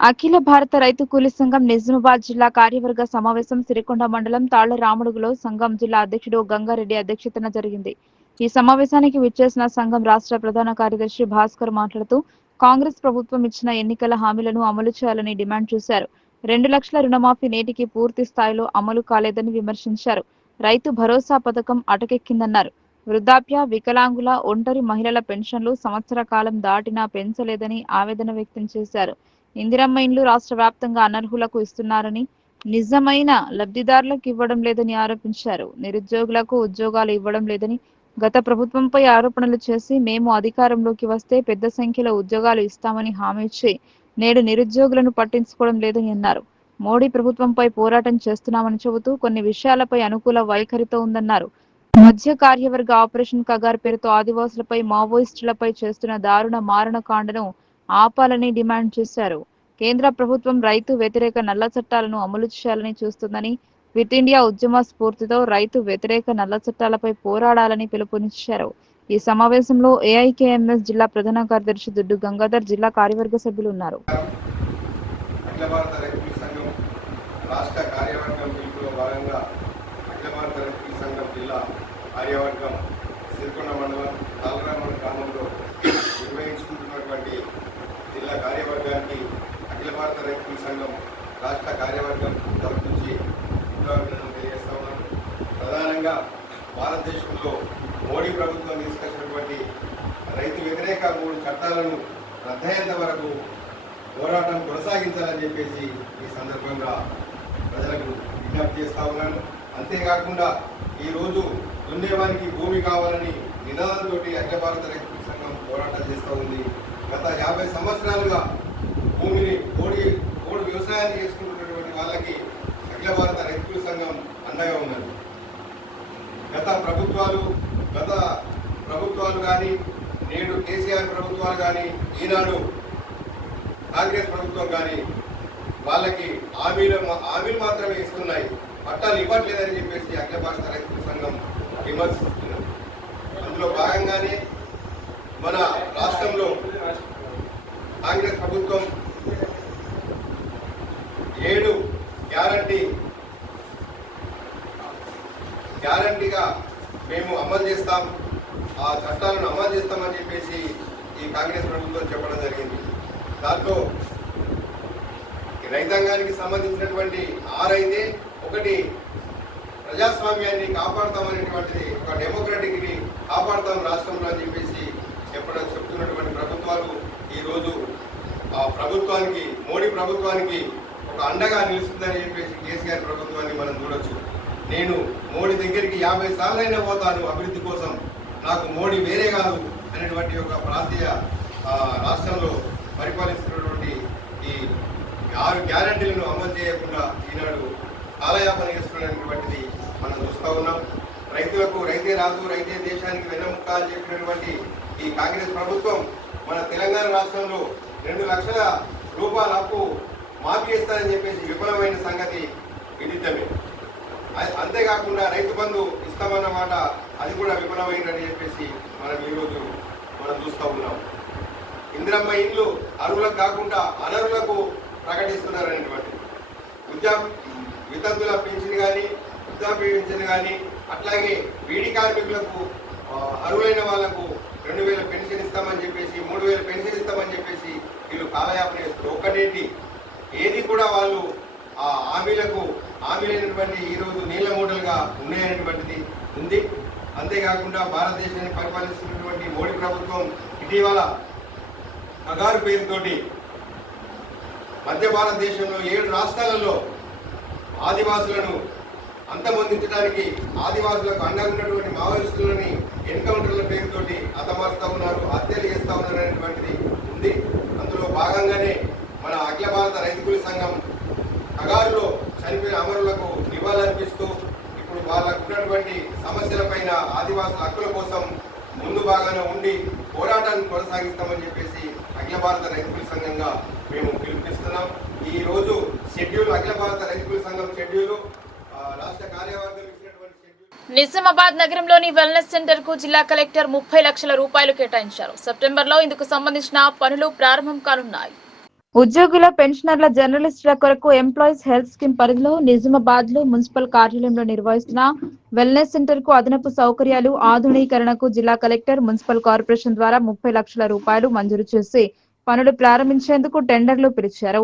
అఖిల భారత రైతు కూలీ సంఘం నిజామాబాద్ జిల్లా కార్యవర్గ సమావేశం సిరికొండ మండలం తాళ్ల రాముడుగులో సంఘం జిల్లా అధ్యక్షుడు గంగారెడ్డి అధ్యక్షతన జరిగింది. ఈ సమావేశానికి విచ్చేసిన సంఘం రాష్ట్ర ప్రధాన కార్యదర్శి భాస్కర్ మాట్లాడుతూ కాంగ్రెస్ ప్రభుత్వం ఇచ్చిన ఎన్నికల హామీలను అమలు చేయాలని డిమాండ్ చేశారు. 2 లక్షల రుణమాఫీ నేటికి పూర్తి స్థాయిలో అమలు కాలేదని విమర్శించారు. రైతు భరోసా పథకం అటకెక్కిందన్నారు. వృద్ధాప్య, వికలాంగుల, ఒంటరి మహిళల పెన్షన్లు సంవత్సర కాలం దాటినా పెంచలేదని ఆవేదన వ్యక్తం చేశారు. ఇందిరమ్మ ఇండ్లు రాష్ట్ర వ్యాప్తంగా అనర్హులకు ఇస్తున్నారని, నిజమైన లబ్ధిదారులకు ఇవ్వడం లేదని ఆరోపించారు. నిరుద్యోగులకు ఉద్యోగాలు ఇవ్వడం లేదని, గత ప్రభుత్వంపై ఆరోపణలు చేసి మేము అధికారంలోకి వస్తే పెద్ద సంఖ్యలో ఉద్యోగాలు ఇస్తామని హామీ ఇచ్చి నేడు నిరుద్యోగులను పట్టించుకోవడం లేదని అన్నారు. మోడీ ప్రభుత్వంపై పోరాటం చేస్తున్నామని చెబుతూ కొన్ని విషయాలపై అనుకూల వైఖరితో ఉందన్నారు. మధ్య కార్యవర్గ ఆపరేషన్ కగార్ పేరుతో ఆదివాసులపై, మావోయిస్టులపై చేస్తున్న దారుణ మారణకాండను ఆపాలని డిమాండ్ చేశారు. కేంద్ర ప్రభుత్వం రైతు వ్యతిరేక నల్ల చట్టాలను అమలు చేయాలని చూస్తుందని, క్విట్ ఇండియా ఉద్యమ స్ఫూర్తితో రైతు వ్యతిరేక నల్ల చట్టాలపై పోరాడాలని పిలుపునిచ్చారు. ఈ సమావేశంలో ఏఐకేఎంఎస్ జిల్లా ప్రధాన కార్యదర్శి దుడ్డు గంగాధర్, జిల్లా కార్యవర్గ సభ్యులు ఉన్నారు. రాష్ట్ర కార్యవర్గం తరఫు నుంచి తెలియజేస్తా ఉన్నాను. ప్రధానంగా భారతదేశంలో మోడీ ప్రభుత్వం తీసుకొచ్చినటువంటి రైతు వ్యతిరేక 3 చట్టాలను రద్దయ్యేంత వరకు పోరాటం కొనసాగించాలని చెప్పేసి ఈ సందర్భంగా ప్రజలకు విజ్ఞప్తి చేస్తా ఉన్నాను. అంతేకాకుండా ఈరోజు దున్నేవానికి భూమి కావాలని నినాదంతో అఖిల భారత రైతు సంఘం పోరాటం చేస్తూ ఉంది. గత 50 సంవత్సరాలుగా భూమిని పోడు వ్యవసాయాన్ని చేసుకుంటున్నటువంటి వాళ్ళకి అఖిల భారత రైతు సంఘం అండగా ఉన్నది. గత ప్రభుత్వాలు కానీ, నేడు కేసీఆర్ ప్రభుత్వాలు కానీ, ఈనాడు కాంగ్రెస్ ప్రభుత్వం కానీ వాళ్ళకి హామీలు మాత్రమే ఇస్తున్నాయి, పట్టాలు ఇవ్వట్లేదని చెప్పేసి అఖిల భారత రైతు సంఘం విమర్శిస్తున్నది. అందులో భాగంగానే మన రాష్ట్రంలో కాంగ్రెస్ ప్రభుత్వం 7 గ్యారంటీగా మేము అమలు చేస్తాం, ఆ చట్టాలను అమలు చేస్తామని చెప్పేసి ఈ కాంగ్రెస్ ప్రభుత్వం చెప్పడం జరిగింది. దాంట్లో రైతాంగానికి సంబంధించినటువంటి 6 అయితే, ఒకటి ప్రజాస్వామ్యాన్ని కాపాడుతామనేటువంటిది, ఒక డెమోక్రటిక్ని కాపాడుతాం రాష్ట్రంలో అని చెప్పేసి చెప్తున్నటువంటి ప్రభుత్వాలు ఈరోజు ఆ ప్రభుత్వానికి, మోడీ ప్రభుత్వానికి ఒక అండగా నిలుస్తుందని చెప్పేసి కేసీఆర్ ప్రభుత్వాన్ని మనం చూడొచ్చు. నేను మోడీ దగ్గరికి 50 సార్లు అయినా పోతాను అభివృద్ధి కోసం, నాకు మోడీ వేరే కాదు అనేటువంటి ఒక ప్రాంతీయ రాష్ట్రంలో పరిపాలిస్తున్నటువంటి ఈ 6 గ్యారంటీలను అమలు చేయకుండా ఈనాడు కాలయాపన చేస్తున్నటువంటిది మనం చూస్తూ ఉన్నాం. రైతులకు రైతే రాదు, రైతే దేశానికి వెన్నముక్క అని చెప్పినటువంటి ఈ కాంగ్రెస్ ప్రభుత్వం మన తెలంగాణ రాష్ట్రంలో 2 లక్షల రూపాయల అప్పు మాఫీ చేస్తారని చెప్పేసి విఫలమైన సంగతి విదితమే. అంతేకాకుండా రైతు బంధు ఇస్తామన్నమాట అది కూడా విఫలమైందని చెప్పేసి ఈరోజు మనం చూస్తూ ఉన్నాం. ఇందిరమ్మ ఇండ్లు అర్హులకు కాకుండా అనర్హులకు ప్రకటిస్తున్నారనేటువంటి వితంతుల పెన్షన్ కానీ, వృద్ధాప్య పెన్షన్ కానీ, అట్లాగే బీడీ కార్మికులకు అర్హులైన వాళ్లకు 2000 పెన్షన్ ఇస్తామని చెప్పేసి, 3000 పెన్షన్ ఇస్తామని చెప్పేసి వీళ్ళు కాలయాపన చేస్తారు. ఒక్కటేంటి, ఏది కూడా వాళ్ళు ఆ హామీలకు హామీలైనటువంటి ఈరోజు నీళ్ల మూటలుగా ఉన్నాయనేటువంటిది ఉంది. అంతేకాకుండా భారతదేశాన్ని పరిపాలిస్తున్నటువంటి మోడీ ప్రభుత్వం ఇటీవల కగారు పేరుతోటి మధ్య భారతదేశంలో 7 రాష్ట్రాలలో ఆదివాసులను అంతమొందించడానికి ఆదివాసులకు అండగా ఉన్నటువంటి మావోయిస్టులని ఎన్కౌంటర్ల పేరుతోటి హతమారుస్తూ ఉన్నారు, హత్యలు చేస్తూ ఉన్నారు అనేటువంటిది ఉంది. అందులో భాగంగానే మన అఖిల భారత రైతు కూలీ సంఘం కగారులో చనిపోయిన అమరులకు నివాళులర్పిస్తూ ఇప్పుడు వాళ్ళకు ఉన్నటువంటి సమస్యలపైన ఆదివాసుల హక్కుల కోసం ముందు భాగాన ఉండి పోరాటాన్ని కొనసాగిస్తామని చెప్పేసి అఖిల భారత రైతు కూలీ సంఘంగా మేము పిలుపునిస్తున్నాం. ఈ రోజు షెడ్యూల్ అఖిల భారత రైతు కూలీ సంఘం షెడ్యూల్ రాష్ట్ర కార్యవర్గం ఇచ్చినటువంటి షెడ్యూల్. నిజామాబాద్ నగరంలోని వెల్నెస్ సెంటర్ కు జిల్లా కలెక్టర్ 30 లక్షల రూపాయలు కేటాయించారు. సెప్టెంబర్లో ఇందుకు సంబంధించిన పనులు ప్రారంభం కానున్నాయి. ఉద్యోగుల పెన్షనర్ల జర్నలిస్టుల కొరకు ఎంప్లాయీస్ హెల్త్ స్కీమ్ పరిధిలో నిజామాబాద్ లో మున్సిపల్ కార్యాలయంలో నిర్వహిస్తున్న వెల్నెస్ సెంటర్ కు అదనపు సౌకర్యాలు ఆధునీకరణకు జిల్లా కలెక్టర్ మున్సిపల్ కార్పొరేషన్ ద్వారా 30 లక్షల రూపాయలు మంజూరు చేసి పనులు ప్రారంభించేందుకు టెండర్లు పిలిచారు.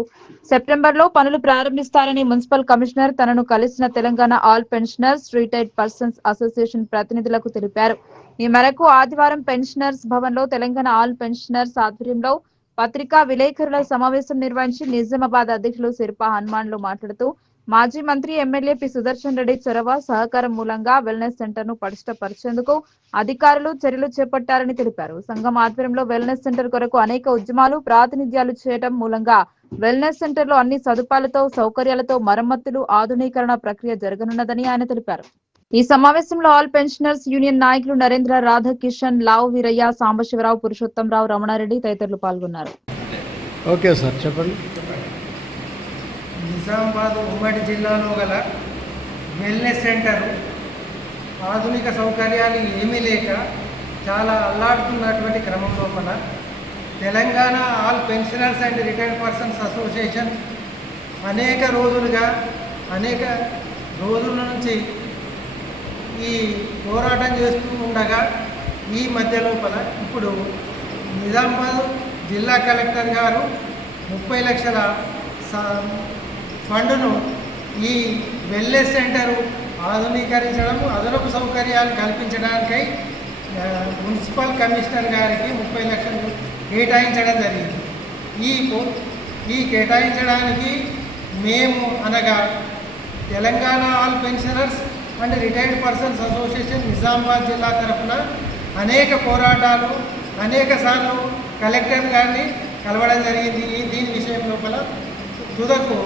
సెప్టెంబర్లో పనులు ప్రారంభిస్తారని మున్సిపల్ కమిషనర్ తనను కలిసిన Telangana all pensioners retired persons association ప్రతినిధులకు తెలిపారు. ఈ మేరకు ఆదివారం పెన్షనర్స్ భవన్ లో తెలంగాణ ఆల్ పెన్షనర్స్ ఆధ్వర్యంలో పత్రికా విలేకరుల సమావేశం నిర్వహించి నిజామాబాద్ అధ్యక్షులు సిర్పా హనుమాన్లు మాట్లాడుతూ మాజీ మంత్రి ఎమ్మెల్యే పి సుదర్శన్ రెడ్డి చొరవ సహకారం మూలంగా వెల్నెస్ సెంటర్ ను పటిష్టపరిచేందుకు అధికారులు చర్యలు చేపట్టారని తెలిపారు. సంఘం ఆధ్వర్యంలో వెల్నెస్ సెంటర్ కొరకు అనేక ఉద్యమాలు ప్రాతినిధ్యాలు చేయడం మూలంగా వెల్నెస్ సెంటర్ లో అన్ని సదుపాయాలతో సౌకర్యాలతో మరమ్మతులు ఆధునీకరణ ప్రక్రియ జరగనున్నదని ఆయన తెలిపారు. ఈ సమావేశంలో ఆల్ పెన్షనర్స్ యూనియన్ నాయకులు నరేంద్ర, రాధాకిషన్, లావు వీరయ్య, సాంబశివరావు, పురుషోత్తంరావు, రమణారెడ్డి తదితరులు పాల్గొన్నారు. ఓకే సార్, చెప్పండి. నిజామాబాద్ ఉమ్మడి జిల్లాలో గల వెల్నెస్ సెంటర్ ఆధునిక సౌకర్యాలు ఏమీ లేక చాలా అల్లాడుతున్నటువంటి క్రమం లోపల Telangana all pensioners and retired persons association అనేక రోజుల నుంచి ఈ పోరాటం చేస్తూ ఉండగా ఈ మధ్య లోపల ఇప్పుడు నిజామాబాద్ జిల్లా కలెక్టర్ గారు 30 లక్షల ఫండును ఈ వెల్నెస్ సెంటర్ ఆధునీకరించడం, అదనపు సౌకర్యాలు కల్పించడానికై మున్సిపల్ కమిషనర్ గారికి 30 లక్షలు కేటాయించడం జరిగింది. ఈ కేటాయించడానికి మేము అనగా Telangana all pensioners and retired persons association Nizamabad జిల్లా తరఫున అనేక పోరాటాలు అనేక సార్లు కలెక్టర్ గారిని కలవడం జరిగింది. దీని విషయం లోపల తుదకు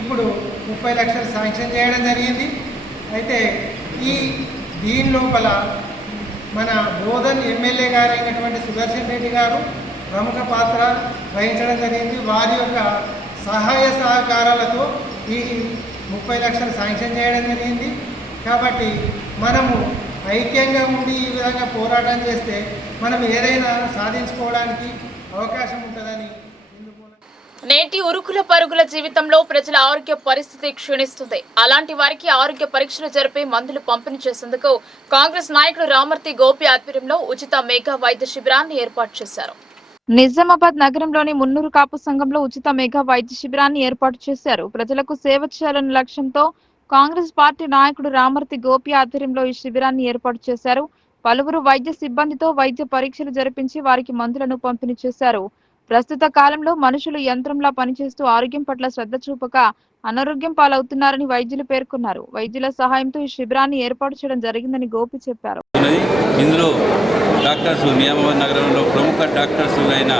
ఇప్పుడు 30 లక్షలు శాంక్షన్ చేయడం జరిగింది. అయితే దీని లోపల మన బోధన్ ఎమ్మెల్యే గారు అయినటువంటి సుదర్శన్ రెడ్డి గారు ప్రముఖ పాత్ర వహించడం జరిగింది. వారి యొక్క సహాయ సహకారాలతో ఈ 30 లక్షలు శాంక్షన్ చేయడం జరిగింది. కాబట్టి మనము ఐక్యంగా ఉండి ఈ విధంగా పోరాటం చేస్తే మనం ఏదైనా సాధించుకోవడానికి అవకాశం ఉంటుందని. నేటి ఉరుకుల పరుగుల జీవితంలో ప్రజల ఆరోగ్య పరిస్థితి క్షీణిస్తుంది. అలాంటి వారికి ఆరోగ్య పరీక్షలు జరిపి మందులు పంపిణీ చేసేందుకు కాంగ్రెస్ నాయకుడు రామర్తి గోపి ఆధ్వర్యంలో ఉచిత మెగా వైద్య శిబిరాన్ని ఏర్పాటు చేశారు. నిజామాబాద్ నగరంలోని మున్నూరు కాపు సంఘంలో ఉచిత మెగా వైద్య శిబిరాన్ని ఏర్పాటు చేశారు. ప్రజలకు సేవ చేయాలన్న లక్ష్యంతో కాంగ్రెస్ పార్టీ నాయకుడు రామర్తి గోపి ఆధ్వర్యంలో ఈ శిబిరాన్ని ఏర్పాటు చేశారు. పలువురు వైద్య సిబ్బందితో వైద్య పరీక్షలు జరిపించి వారికి మందులను పంపిణీ చేశారు. ప్రస్తుత కాలంలో మనుషులు యంత్రంలా పనిచేస్తూ ఆరోగ్యం పట్ల శ్రద్ధ చూపక అనారోగ్యం పాలవుతున్నారని వైద్యులు పేర్కొన్నారు. వైద్యుల సహాయంతో ఈ శిబిరాన్ని ఏర్పాటు చేయడం జరిగిందని గోపి చెప్పారు. ఇందులో డాక్టర్స్ నిజామాబాద్ నగరంలో ప్రముఖ డాక్టర్స్ అయిన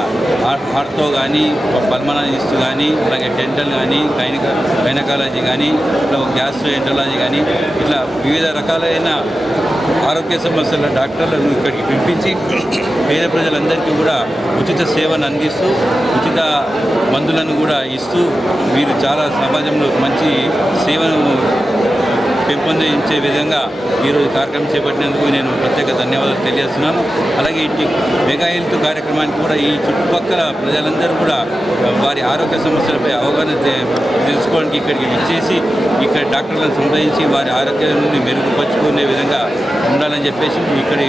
హార్తో కానీ, పల్మనాలజిస్ట్ కానీ, అలాగే డెంటల్ కానీ, గైనకాలజీ కానీ, గ్యాస్ట్రోఎంటరాలజీ కానీ, ఇట్లా వివిధ రకాలైన ఆరోగ్య సమస్యల డాక్టర్లను ఇక్కడికి పిలిపించి పేద ప్రజలందరికీ కూడా ఉచిత సేవను అందిస్తూ ఉచిత మందులను కూడా ఇస్తూ వీరు చాలా సమాజంలో మంచి సేవను పెంపొందించే విధంగా ఈరోజు కార్యక్రమం చేపట్టినందుకు నేను ప్రత్యేక ధన్యవాదాలు తెలియజేస్తున్నాను. అలాగే ఈ మెగా హెల్త్ కార్యక్రమానికి కూడా ఈ చుట్టుపక్కల ప్రజలందరూ కూడా వారి ఆరోగ్య సమస్యలపై అవగాహన తెలుసుకోవడానికి ఇక్కడికి విచ్చేసి ఇక్కడ డాక్టర్లను సంప్రదించి వారి ఆరోగ్యాన్ని మెరుగుపరుచుకునే విధంగా ఉండాలని చెప్పేసి ఇక్కడి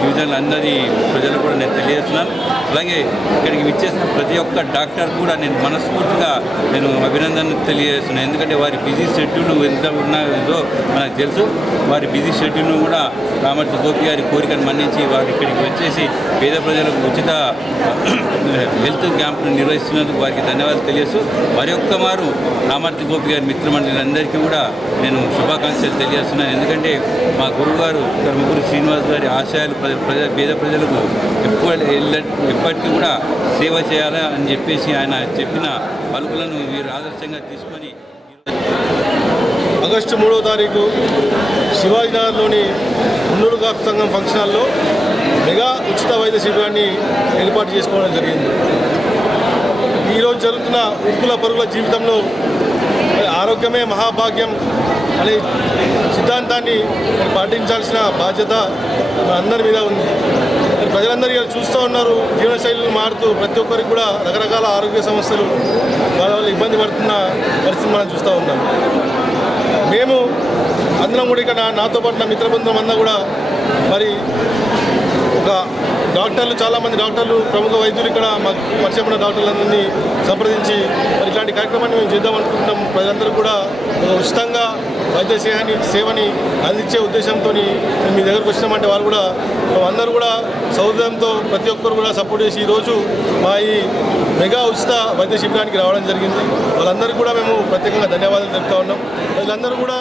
డివిజన్లు అందరి ప్రజలు కూడా నేను తెలియజేస్తున్నాను. అలాగే ఇక్కడికి విచ్చేసిన ప్రతి ఒక్క డాక్టర్ కూడా నేను మనస్ఫూర్తిగా నేను అభినందనలు తెలియజేస్తున్నాను. ఎందుకంటే వారి బిజీ షెడ్యూల్ ఎంత ఉన్నదో మనకు తెలుసు. వారి బిజీ షెడ్యూల్ను కూడా రామర్తి గోపి గారి కోరికను మన్నించి వారు ఇక్కడికి వచ్చేసి పేద ప్రజలకు ఉచిత హెల్త్ క్యాంపును నిర్వహిస్తున్నందుకు వారికి ధన్యవాదాలు తెలియజేస్తూ మరొక్క మారు రామర్తి గోపి గారి మిత్రమండలందరికీ కూడా నేను శుభాకాంక్షలు తెలియజేస్తున్నాను. ఎందుకంటే మా గురువుగారు ధర్మగురు శ్రీనివాస్ గారి ఆశయాలు పేద ప్రజలకు ఎప్పటికీ కూడా సేవ చేయాలా అని చెప్పేసి ఆయన చెప్పిన పలుకులను వీరు ఆదర్శంగా తీసుకొని ఆగస్టు 3వ తారీఖు శివాజీనగర్లోని మున్నూరు కాపు సంఘం ఫంక్షన్ హాల్లో మెగా ఉచిత వైద్య శిబిరాన్ని ఏర్పాటు చేసుకోవడం జరిగింది. ఈరోజు జరుగుతున్న ఉరుకుల పరుగుల జీవితంలో ఆరోగ్యమే మహాభాగ్యం అనే సిద్ధాంతాన్ని పాటించాల్సిన బాధ్యత అందరి మీద ఉంది. ప్రజలందరూ ఇలా చూస్తూ ఉన్నారు. జీవనశైలిని మారుతూ ప్రతి ఒక్కరికి కూడా రకరకాల ఆరోగ్య సమస్యలు వాళ్ళ ఇబ్బంది పడుతున్న పరిస్థితి మనం చూస్తూ ఉన్నాం. మేము అందరం కూడా ఇక్కడ నాతో పాటు నా మిత్ర బృందం అంతా కూడా మరి ఒక డాక్టర్లు చాలామంది డాక్టర్లు ప్రముఖ వైద్యులు ఇక్కడ మాకు పరిచయం ఉన్న డాక్టర్లందరినీ సంప్రదించి మరి ఇట్లాంటి కార్యక్రమాన్ని మేము చేద్దాం అనుకుంటున్నాం. ప్రజలందరూ కూడా ఉచితంగా వైద్య సేవని అందించే ఉద్దేశంతో మీ దగ్గరకు వచ్చినామంటే వాళ్ళు కూడా అందరూ కూడా సౌహృదంతో ప్రతి ఒక్కరు కూడా సపోర్ట్ చేసి ఈరోజు మా ఈ మెగా ఉచిత వైద్య శిబిరానికి రావడం జరిగింది. వాళ్ళందరికీ కూడా మేము ప్రత్యేకంగా ధన్యవాదాలు చెప్తా ఉన్నాం. ప్రజలందరూ కూడా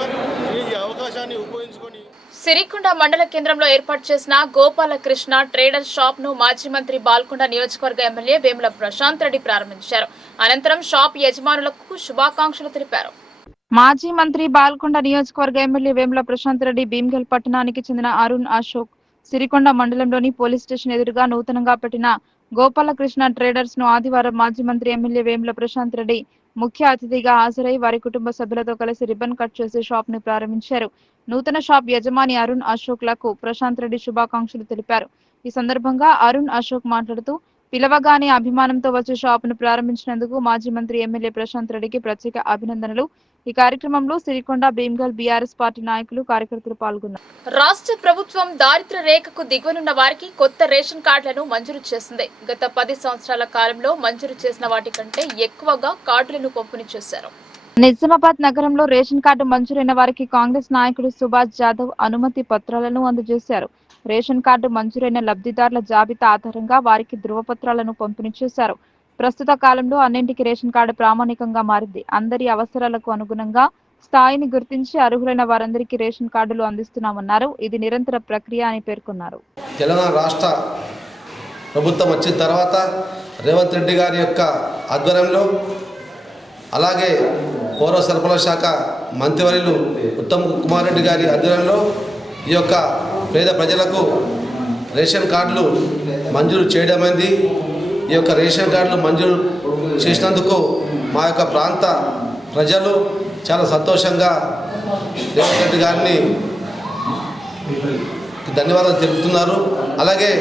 ఈ అవకాశాన్ని ఉపయోగించుకొని సిరికొండ మండల కేంద్రంలో ఏర్పాటు చేసిన గోపాలకృష్ణ ట్రేడర్ షాప్ ను మాజీ మంత్రి బాల్కొండ నియోజకవర్గ ఎమ్మెల్యే వేముల ప్రశాంత్ రెడ్డి ప్రారంభించారు. అనంతరం షాప్ యజమానులకు శుభాకాంక్షలు తెలిపారు. మాజీ మంత్రి బాల్కొండ నియోజకవర్గ ఎమ్మెల్యే వేముల ప్రశాంత్ రెడ్డి భీమ్గల్ పట్టణానికి చెందిన అరుణ్ అశోక్ సిరికొండ మండలంలోని పోలీస్ స్టేషన్ ఎదురుగా నూతనంగా పెట్టిన గోపాలకృష్ణ ట్రేడర్స్ ను ఆదివారం మాజీ మంత్రి ఎమ్మెల్యే వేముల ప్రశాంత్ రెడ్డి ముఖ్య అతిథిగా హాజరై వారి కుటుంబ సభ్యులతో కలిసి రిబ్బన్ కట్ చేసి షాప్ ను ప్రారంభించారు. నూతన షాప్ యజమాని అరుణ్ అశోక్ లకు ప్రశాంత్ రెడ్డి శుభాకాంక్షలు తెలిపారు. ఈ సందర్భంగా అరుణ్ అశోక్ మాట్లాడుతూ పిలవగానే అభిమానంతో వచ్చి షాపును ప్రారంభించినందుకు మాజీ మంత్రి ఎమ్మెల్యే ప్రశాంత్ రెడ్డికి ప్రత్యేక అభినందనలు. ఈ కార్యక్రమంలో సిరికొండ భీమ్గల్ బీఆర్ఎస్ పార్టీ నాయకులు కార్యకర్తలు పాల్గొన్నారు. రాష్ట్ర ప్రభుత్వం దారిద్ర్య రేఖకు దిగువనున్న వారికి కొత్త రేషన్ కార్డులను మంజూరు చేసింది. గత 10 సంవత్సరాల కాలంలో మంజూరు చేసిన వాటి కంటే ఎక్కువగా కార్డులను పంపిణీ చేశారు. నిజామాబాద్ నగరంలో రేషన్ కార్డు మంజూరైన వారికి కాంగ్రెస్ నాయకుడు సుభాష్ జాదవ్ అనుమతి పత్రాలను అందజేశారు. రేషన్ కార్డు మంజూరైన లబ్ధిదారుల జాబితా ఆధారంగా వారికి ధృవపత్రాలను పంపిణీ చేశారు. ప్రస్తుత కాలంలో అన్నింటికి రేషన్ కార్డు ప్రామాణికంగా మారింది. అందరి అవసరాలకు అనుగుణంగా స్థాయిని గుర్తించి అర్హులైన వారందరికీ రేషన్ కార్డులు అందిస్తున్నామన్నారు. ఇది నిరంతర ప్రక్రియ అని పేర్కొన్నారు. తెలంగాణ రాష్ట్ర ప్రభుత్వం వచ్చిన తర్వాత రేవంత్ రెడ్డి గారి యొక్క ఆధ్వర్యంలో అలాగే పౌర సరఫరాల శాఖ మంత్రివర్యులు ఉత్తమ్ కుమార్ రెడ్డి గారి ఆధ్వర్యంలో ఈ యొక్క పేద ప్రజలకు రేషన్ కార్డులు మంజూరు చేయడమైంది. ఈ యొక్క రేషన్ కార్డులు మంజూరు చేసినందుకు మా యొక్క ప్రాంత ప్రజలు చాలా సంతోషంగా రేవంత్ రెడ్డి గారిని ధన్యవాదాలు తెలుపుతున్నారు. అలాగే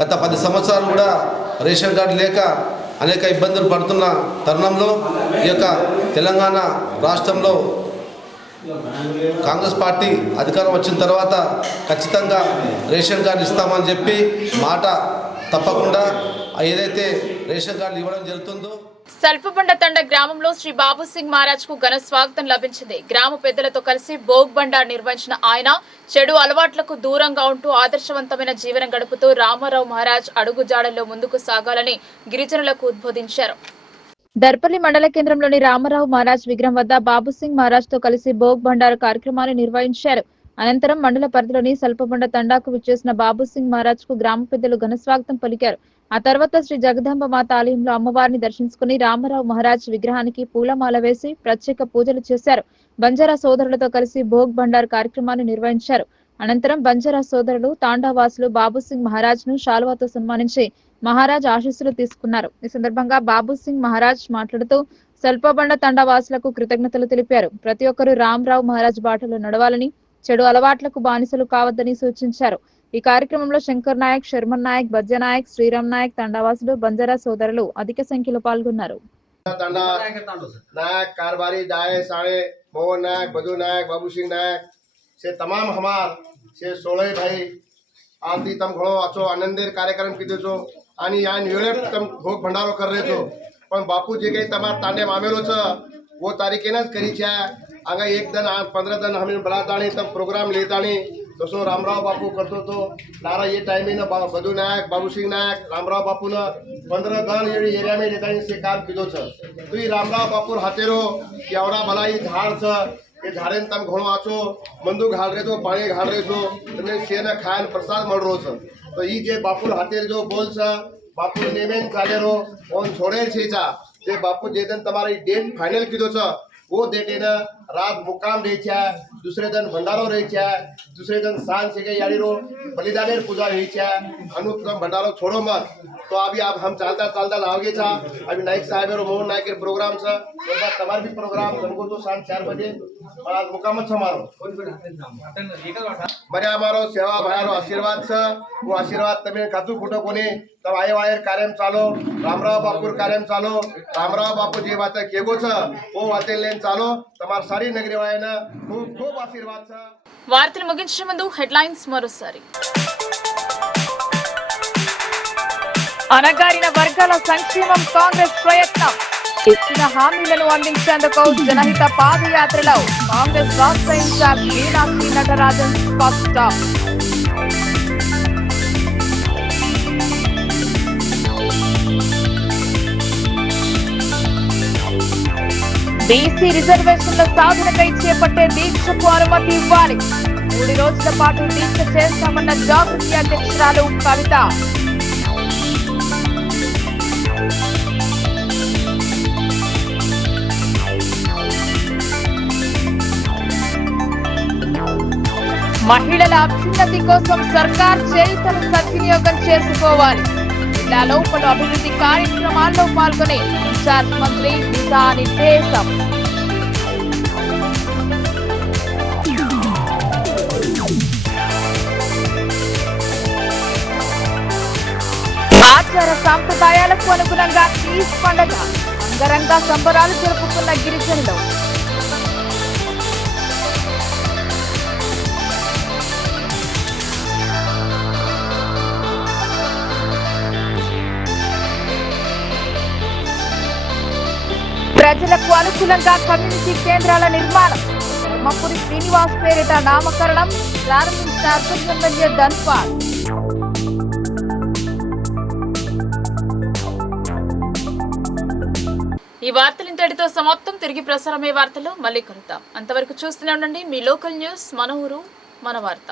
గత 10 సంవత్సరాలు కూడా రేషన్ కార్డు లేక అనేక ఇబ్బందులు పడుతున్న తరుణంలో ఈ యొక్క తెలంగాణ రాష్ట్రంలో కాంగ్రెస్ పార్టీ అధికారం వచ్చిన తర్వాత ఖచ్చితంగా రేషన్ కార్డు ఇస్తామని చెప్పి మాట తప్పకుండా ఏదైతే రేషన్ కార్డు ఇవ్వడం జరుగుతుందో. సల్పబండ తండ గ్రామంలో శ్రీ బాబు సింగ్ మహారాజ్ కు ఘన స్వాగతం లభించింది. గ్రామ పెద్దలతో కలిసి భోగ్ బండా నిర్వహించిన ఆయన చెడు అలవాట్లకు దూరంగా ఉంటూ ఆదర్శవంతమైన జీవనం గడుపుతూ రామారావు మహారాజ్ అడుగుజాడల్లో ముందుకు సాగాలని గిరిజనులకు ఉద్బోధించారు. దర్పల్లి మండల కేంద్రంలోని రామారావు మహారాజ్ విగ్రహం వద్ద బాబు సింగ్ మహారాజ్ తో కలిసి భోగ్ బండారు కార్యక్రమాన్ని నిర్వహించారు. అనంతరం మండల పరిధిలోని సల్పబండ తండాకు విచ్చేసిన బాబు సింగ్ మహారాజ్ కు గ్రామ పెద్దలు ఘన స్వాగతం పలికారు. ఆ తర్వాత శ్రీ జగదాంబ మాత ఆలయంలో అమ్మవారిని దర్శించుకుని రామారావు మహారాజ్ విగ్రహానికి పూలమాల వేసి ప్రత్యేక పూజలు చేశారు. బంజారా సోదరులతో కలిసి భోగ్ బండారు కార్యక్రమాన్ని నిర్వహించారు. అనంతరం బంజారా సోదరులు తాండావాసులు బాబు సింగ్ మహారాజ్ ను శాలువాతో సన్మానించి మహారాజ్ ఆశీస్సులు తీసుకున్నారు. ఈ సందర్భంగా బాబు సింగ్ మహారాజ్ మాట్లాడుతూ సల్పబండ తండావాసులకు కృతజ్ఞతలు తెలిపారు. ప్రతి ఒక్కరూ రామరావు మహారాజ్ బాటలో నడవాలని, చెడు అలవాట్లకు బానిసలు కావద్దని సూచించారు. ఈ కార్యక్రమంలో శంకర్ నాయక్, శర్మన్ నాయక్, బజ్జ నాయక్, శ్రీరామ్ నాయక్, తండావాసులు, బంజారా సోదరులు అధిక సంఖ్యలో పాల్గొన్నారు. से 16 भाई आरती तम घणो अच्छो आनंदेर कार्यक्रम कीधो छो आणि या निवेद तम भोग भंडारो कर रहे छो पण बापू जे काही तमार तांडेम आमेलो छ वो तारीखेनच करी छे आगे 1 दिन 15 दिन हम बलाताणी तम प्रोग्राम लेताणी तो सो रामराव बापू करतो तो तारा ये टाइम में बधु नायक बाबू सिंह नायक रामराव बापू ने 15 दिन ये एरिया में लेताणी से काम कीधो छ तो ये रामराव बापू हाथेरो केवड़ा भलाई धार छ के झाड़े तम घणो आछो बंदूक घाल रहे छो पानी घाल रहे छो तने सेना खान प्रसाद मळ रो छ तो ई जे बापू हाथेर जो बोल छ बापू नेमेन चालेरो ओन छोड़े छे चा जे बापू जे दिन तुम्हारी डेट फाइनल कीधो छ वो देखे ना रात मुकाम रही है दूसरे दिन भंडारो रही है दूसरे दिन सांझ से गई यानी रो बलिदान पूजा रही है अनुक्रम भंडारो छोड़ो मत तो अभी आप हम चलता चलता लाओगे था अभी नाइक साहब और मोहन नायक के प्रोग्राम से एक बार तमार भी प्रोग्राम हमको तो शाम 4 बजे मुकाम छ मारो मरे हमारो सेवा भाईरो आशीर्वाद छ वो आशीर्वाद तमे काचू फूटो कोने तब आये वायर कार्यम चालो रामराव बापूर कार्यम चालो रामराव बापू जी बात केगो छ वो बातें लेन चालो तमार सारी नगरी वायना खूब खूब आशीर्वाद छ వార్తలు ముగించే ముందు హెడ్లైన్స్ మరోసారి. అణగారిన వర్గాల సంక్షేమం కాంగ్రెస్ ప్రయత్నం. ఇచ్చిన హామీలను అందించేందుకు జనహిత పాదయాత్రలో కాంగ్రెస్ రాష్ట్ర ఇన్ఛార్జ్ మీనాక్షి నటరాజన్ స్పష్టం. బీసీ రిజర్వేషన్ల సాధనకై చేపట్టే దీక్షకు అనుమతి ఇవ్వాలి. 3 రోజుల పాటు దీక్ష చేస్తామన్న జాగృతి అధ్యక్షురాలు కవిత. మహిళల అభ్యున్నతి కోసం సర్కార్ చేయుతను సద్వినియోగం చేసుకోవాలి. జిల్లాలో పలు అభివృద్ధి కార్యక్రమాల్లో పాల్గొనే ఇన్ఛార్జ్ మంత్రి దిశా నిర్దేశం. ఆచార సాంప్రదాయాలకు అనుగుణంగా తీజ్ పండుగ అంగరంగ సంబరాలు జరుపుకున్న గిరిజనులు. ప్రజలకు అనుకూలంగా కమ్యూనిటీ కేంద్రాల నిర్మాణం. ధర్మపురి శ్రీనివాస్ పేరిట నామకరణం ప్రారంభించిన అర్బన్ ఎమ్మెల్యే ధన్పాల్. ఈ వార్తలు ఇంతటితో సమాప్తం. తిరిగి ప్రసారమయ్యే వార్తల్లో మళ్ళీ కలుద్దాం. అంతవరకు చూస్తూనే ఉండండి మీ లోకల్ న్యూస్, మన ఊరు మన వార్త.